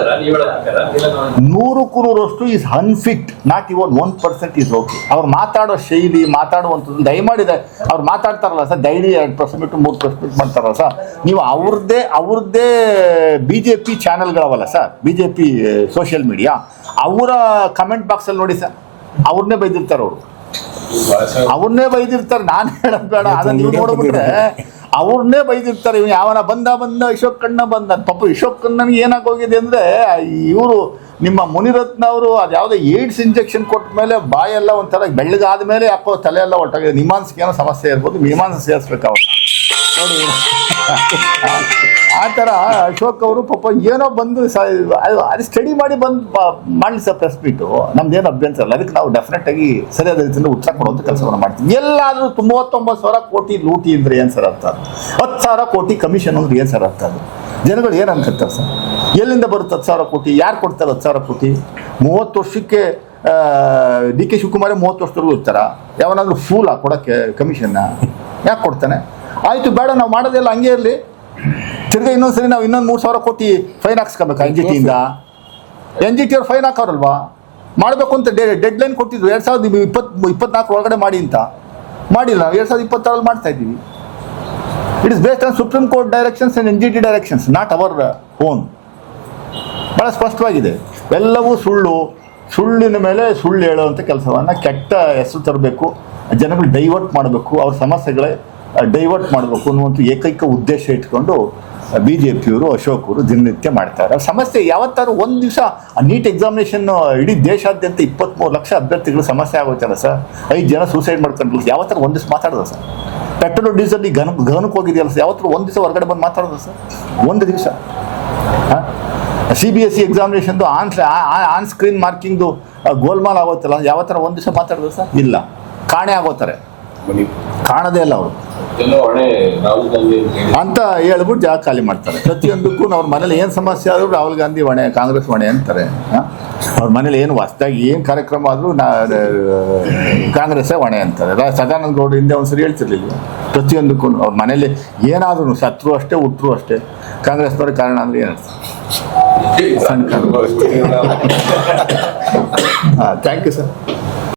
100% is unfit, not even 1% is okay. ಅವ್ರು ಮಾತಾಡೋ ಶೈಲಿ, ಮಾತಾಡುವಂಥದ್ದು ದಯಮಾಡಿದೆ. ಅವ್ರು ಮಾತಾಡ್ತಾರಲ್ಲ ಸರ್, ಡೈಲಿ 2% 3% ಮಾಡ್ತಾರಲ್ಲ ಸರ್, ನೀವು ಅವ್ರದ್ದೇ BJP ಚಾನೆಲ್ಗಳವಲ್ಲ ಸರ್, BJP ಸೋಷಿಯಲ್ ಮೀಡಿಯಾ, ಅವರ ಕಮೆಂಟ್ ಬಾಕ್ಸಲ್ಲಿ ನೋಡಿ ಸರ್, ಅವ್ರನ್ನೇ ಬೈದಿರ್ತಾರೆ. ಅವ್ರನ್ನೇ ಬೈದಿರ್ತಾರೆ. ನಾನು ಹೇಳೋದು ಬೇಡ, ಅದನ್ನ ನೀವು ನೋಡ್ಬಿಟ್ರೆ ಅವ್ರನ್ನೇ ಬೈದಿರ್ತಾರೆ. ಇವ್ ಯಾವನ ಬಂದ ಅಶೋಕ್ ಕಣ್ಣ ಬಂದ. ಪಾಪ ಅಶೋಕ್ ಕಣ್ಣನಿಗೆ ಏನಾಗೋಗಿದೆ ಅಂದರೆ, ಇವರು ನಿಮ್ಮ ಮುನಿರತ್ನ ಅವರು ಅದ್ಯಾವುದೋ ಏಡ್ಸ್ ಇಂಜೆಕ್ಷನ್ ಕೊಟ್ಟ ಮೇಲೆ ಬಾಯೆಲ್ಲ ಒಂಥರ ಬೆಳ್ಳಗಾದ ಮೇಲೆ ಯಾಕೋ ತಲೆ ಎಲ್ಲ ಒಟ್ಟಾಗಿದೆ. ಮೀಮಾಂಸೆಗೆ ಏನೋ ಸಮಸ್ಯೆ ಇರ್ಬೋದು, ಮೀಮಾಂಸೆ ಸೇರಿಸ್ಬೇಕು ಅವ್ರನ್ನ ನೋಡಿ. ಆ ಥರ ಅಶೋಕ್ ಅವರು ಪಾಪ ಏನೋ ಬಂದು ಅದು ಸ್ಟಡಿ ಮಾಡಿ ಮಾಡಲಿ ಸರ್ ಪ್ರೆಸ್ ಮೀಟು, ನಮ್ದೇನು ಅಭ್ಯಂತರ ಇಲ್ಲ. ಅದಕ್ಕೆ ನಾವು ಡೆಫಿನೆಟಾಗಿ ಸರಿಯಾದ ರೀತಿಯಿಂದ ಉತ್ತರ ಕೊಡುವಂಥ ಕೆಲಸವನ್ನು ಮಾಡ್ತೀವಿ. ಎಲ್ಲಾದರೂ 39,000 ಕೋಟಿ ಲೂಟಿ ಅಂದರೆ ಏನು ಸರ್ ಅರ್ಥ? 10,000 ಕೋಟಿ ಕಮಿಷನ್ ಅಂದ್ರೆ ಏನು ಸರ್ ಅರ್ಥ? ಅದು ಜನಗಳು ಏನು ಅನ್ಕೊತಾರೆ ಸರ್? ಎಲ್ಲಿಂದ ಬರುತ್ತೆ 10,000 ಕೋಟಿ? ಯಾರು ಕೊಡ್ತಾರೆ 10,000 ಕೋಟಿ? 30 ವರ್ಷಕ್ಕೆ DK ಶಿವಕುಮಾರೇ 30 ವರ್ಷದವರೆಗೂ ಇರ್ತಾರ? ಯಾವನಾದ್ರೂ ಫೂಲ ಕೊಡೋಕ್ಕೆ ಕಮಿಷನ್ನ? ಯಾಕೆ ಕೊಡ್ತಾನೆ? ಆಯಿತು ಬೇಡ, ನಾವು ಮಾಡೋದೆಲ್ಲ ಹಂಗೆ ಇರಲಿ. ತಿರ್ಗಿ ಇನ್ನೊಂದ್ಸರಿ ನಾವು ಇನ್ನೊಂದು 3,000 ಕೋಟಿ ಫೈನ್ ಹಾಕ್ಸ್ಕೊಬೇಕಾ NGTಯಿಂದ? NGT ಅವ್ರು ಫೈನ್ ಹಾಕೋರಲ್ವಾ? ಮಾಡಬೇಕು ಅಂತ ಡೆಡ್ ಲೈನ್ ಕೊಟ್ಟಿದ್ರು 2024 ಒಳಗಡೆ ಮಾಡಿ ಅಂತ. ಮಾಡಿಲ್ಲ. ನಾವು 2026 ಮಾಡ್ತಾ ಇದ್ದೀವಿ. It is based on supreme court directions and NGT directions, not our own. ಭಾಳ ಸ್ಪಷ್ಟವಾಗಿದೆ. ಎಲ್ಲವೂ ಸುಳ್ಳಿನ ಮೇಲೆ ಸುಳ್ಳು ಹೇಳುವಂಥ ಕೆಲಸವನ್ನು, ಕೆಟ್ಟ ಹೆಸರು ತರಬೇಕು, ಜನಗಳು ಡೈವರ್ಟ್ ಮಾಡಬೇಕು, ಅವ್ರ ಸಮಸ್ಯೆಗಳೇ ಡೈವರ್ಟ್ ಮಾಡಬೇಕು ಅನ್ನುವಂಥ ಏಕೈಕ ಉದ್ದೇಶ ಇಟ್ಕೊಂಡು BJPಯವರು ಅಶೋಕ್ ಅವರು ದಿನನಿತ್ಯ ಮಾಡ್ತಾರೆ. ಸಮಸ್ಯೆ ಯಾವತ್ತಾರು ಒಂದು ದಿವಸ ನೀಟ್ ಎಕ್ಸಾಮಿನೇಷನ್ ಇಡೀ ದೇಶಾದ್ಯಂತ 23 ಲಕ್ಷ ಅಭ್ಯರ್ಥಿಗಳು ಸಮಸ್ಯೆ ಆಗೋಯ್ತಲ್ಲ ಸರ್, 5 ಜನ ಸೂಸೈಡ್ ಮಾಡ್ಕೊಂಡ್ರು, ಯಾವತ್ತಾರು ಒಂದು ದಿವಸ ಮಾತಾಡೋದು ಸರ್? ಪೆಟ್ರೋಲ್ ಡೀಸೆಲ್ ಗಗನಕ್ಕೆ ಹೋಗಿದೆಯಲ್ಲ ಸರ್, ಯಾವತ್ತೂ ಒಂದು ದಿವಸ ಹೊರಗಡೆ ಬಂದು ಮಾತಾಡೋದು ಸರ್? ಒಂದು ದಿವಸ CBSE ಎಕ್ಸಾಮಿನೇಷನ್ದು ಆನ್ ಸ್ಕ್ರೀನ್ ಮಾರ್ಕಿಂಗ್ದು ಗೋಲ್ಮಾಲ್ ಆಗೋತ್ತಲ್ಲ, ಯಾವತ್ತರ ಒಂದು ದಿವಸ ಮಾತಾಡೋದು ಸರ್? ಇಲ್ಲ, ಕಾಣೆ ಆಗೋತಾರೆ, ಕಾಣದೇ ಇಲ್ಲ ಅವರು ಅಂತ ಹೇಳ್ಬಿಟ್ಟು ಜಾಗ ಖಾಲಿ ಮಾಡ್ತಾರೆ. ಪ್ರತಿಯೊಂದಕ್ಕೂ ಅವ್ರ ಮನೇಲಿ ಏನು ಸಮಸ್ಯೆ ಆದರೂ ರಾಹುಲ್ ಗಾಂಧಿ ಹೊಣೆ, ಕಾಂಗ್ರೆಸ್ ಹೊಣೆ ಅಂತಾರೆ. ಅವ್ರ ಮನೇಲಿ ಏನು ಹೊಸ್ದಾಗಿ ಏನು ಕಾರ್ಯಕ್ರಮ ಆದರೂ ಕಾಂಗ್ರೆಸ್ಸೇ ಹೊಣೆ ಅಂತಾರೆ. ಸದಾನಂದ ಗೌಡ ಹಿಂದೆ ಒಂದ್ಸರಿ ಹೇಳ್ತಿರ್ಲಿಲ್ಲ, ಪ್ರತಿಯೊಂದಕ್ಕೂ ಅವ್ರ ಮನೇಲಿ ಏನಾದ್ರೂ ಸತ್ರು ಅಷ್ಟೇ ಹುಟ್ಟರು ಅಷ್ಟೇ, ಕಾಂಗ್ರೆಸ್ನವ್ರ ಕಾರಣ ಅಂದರೆ ಏನು? Thank you sir.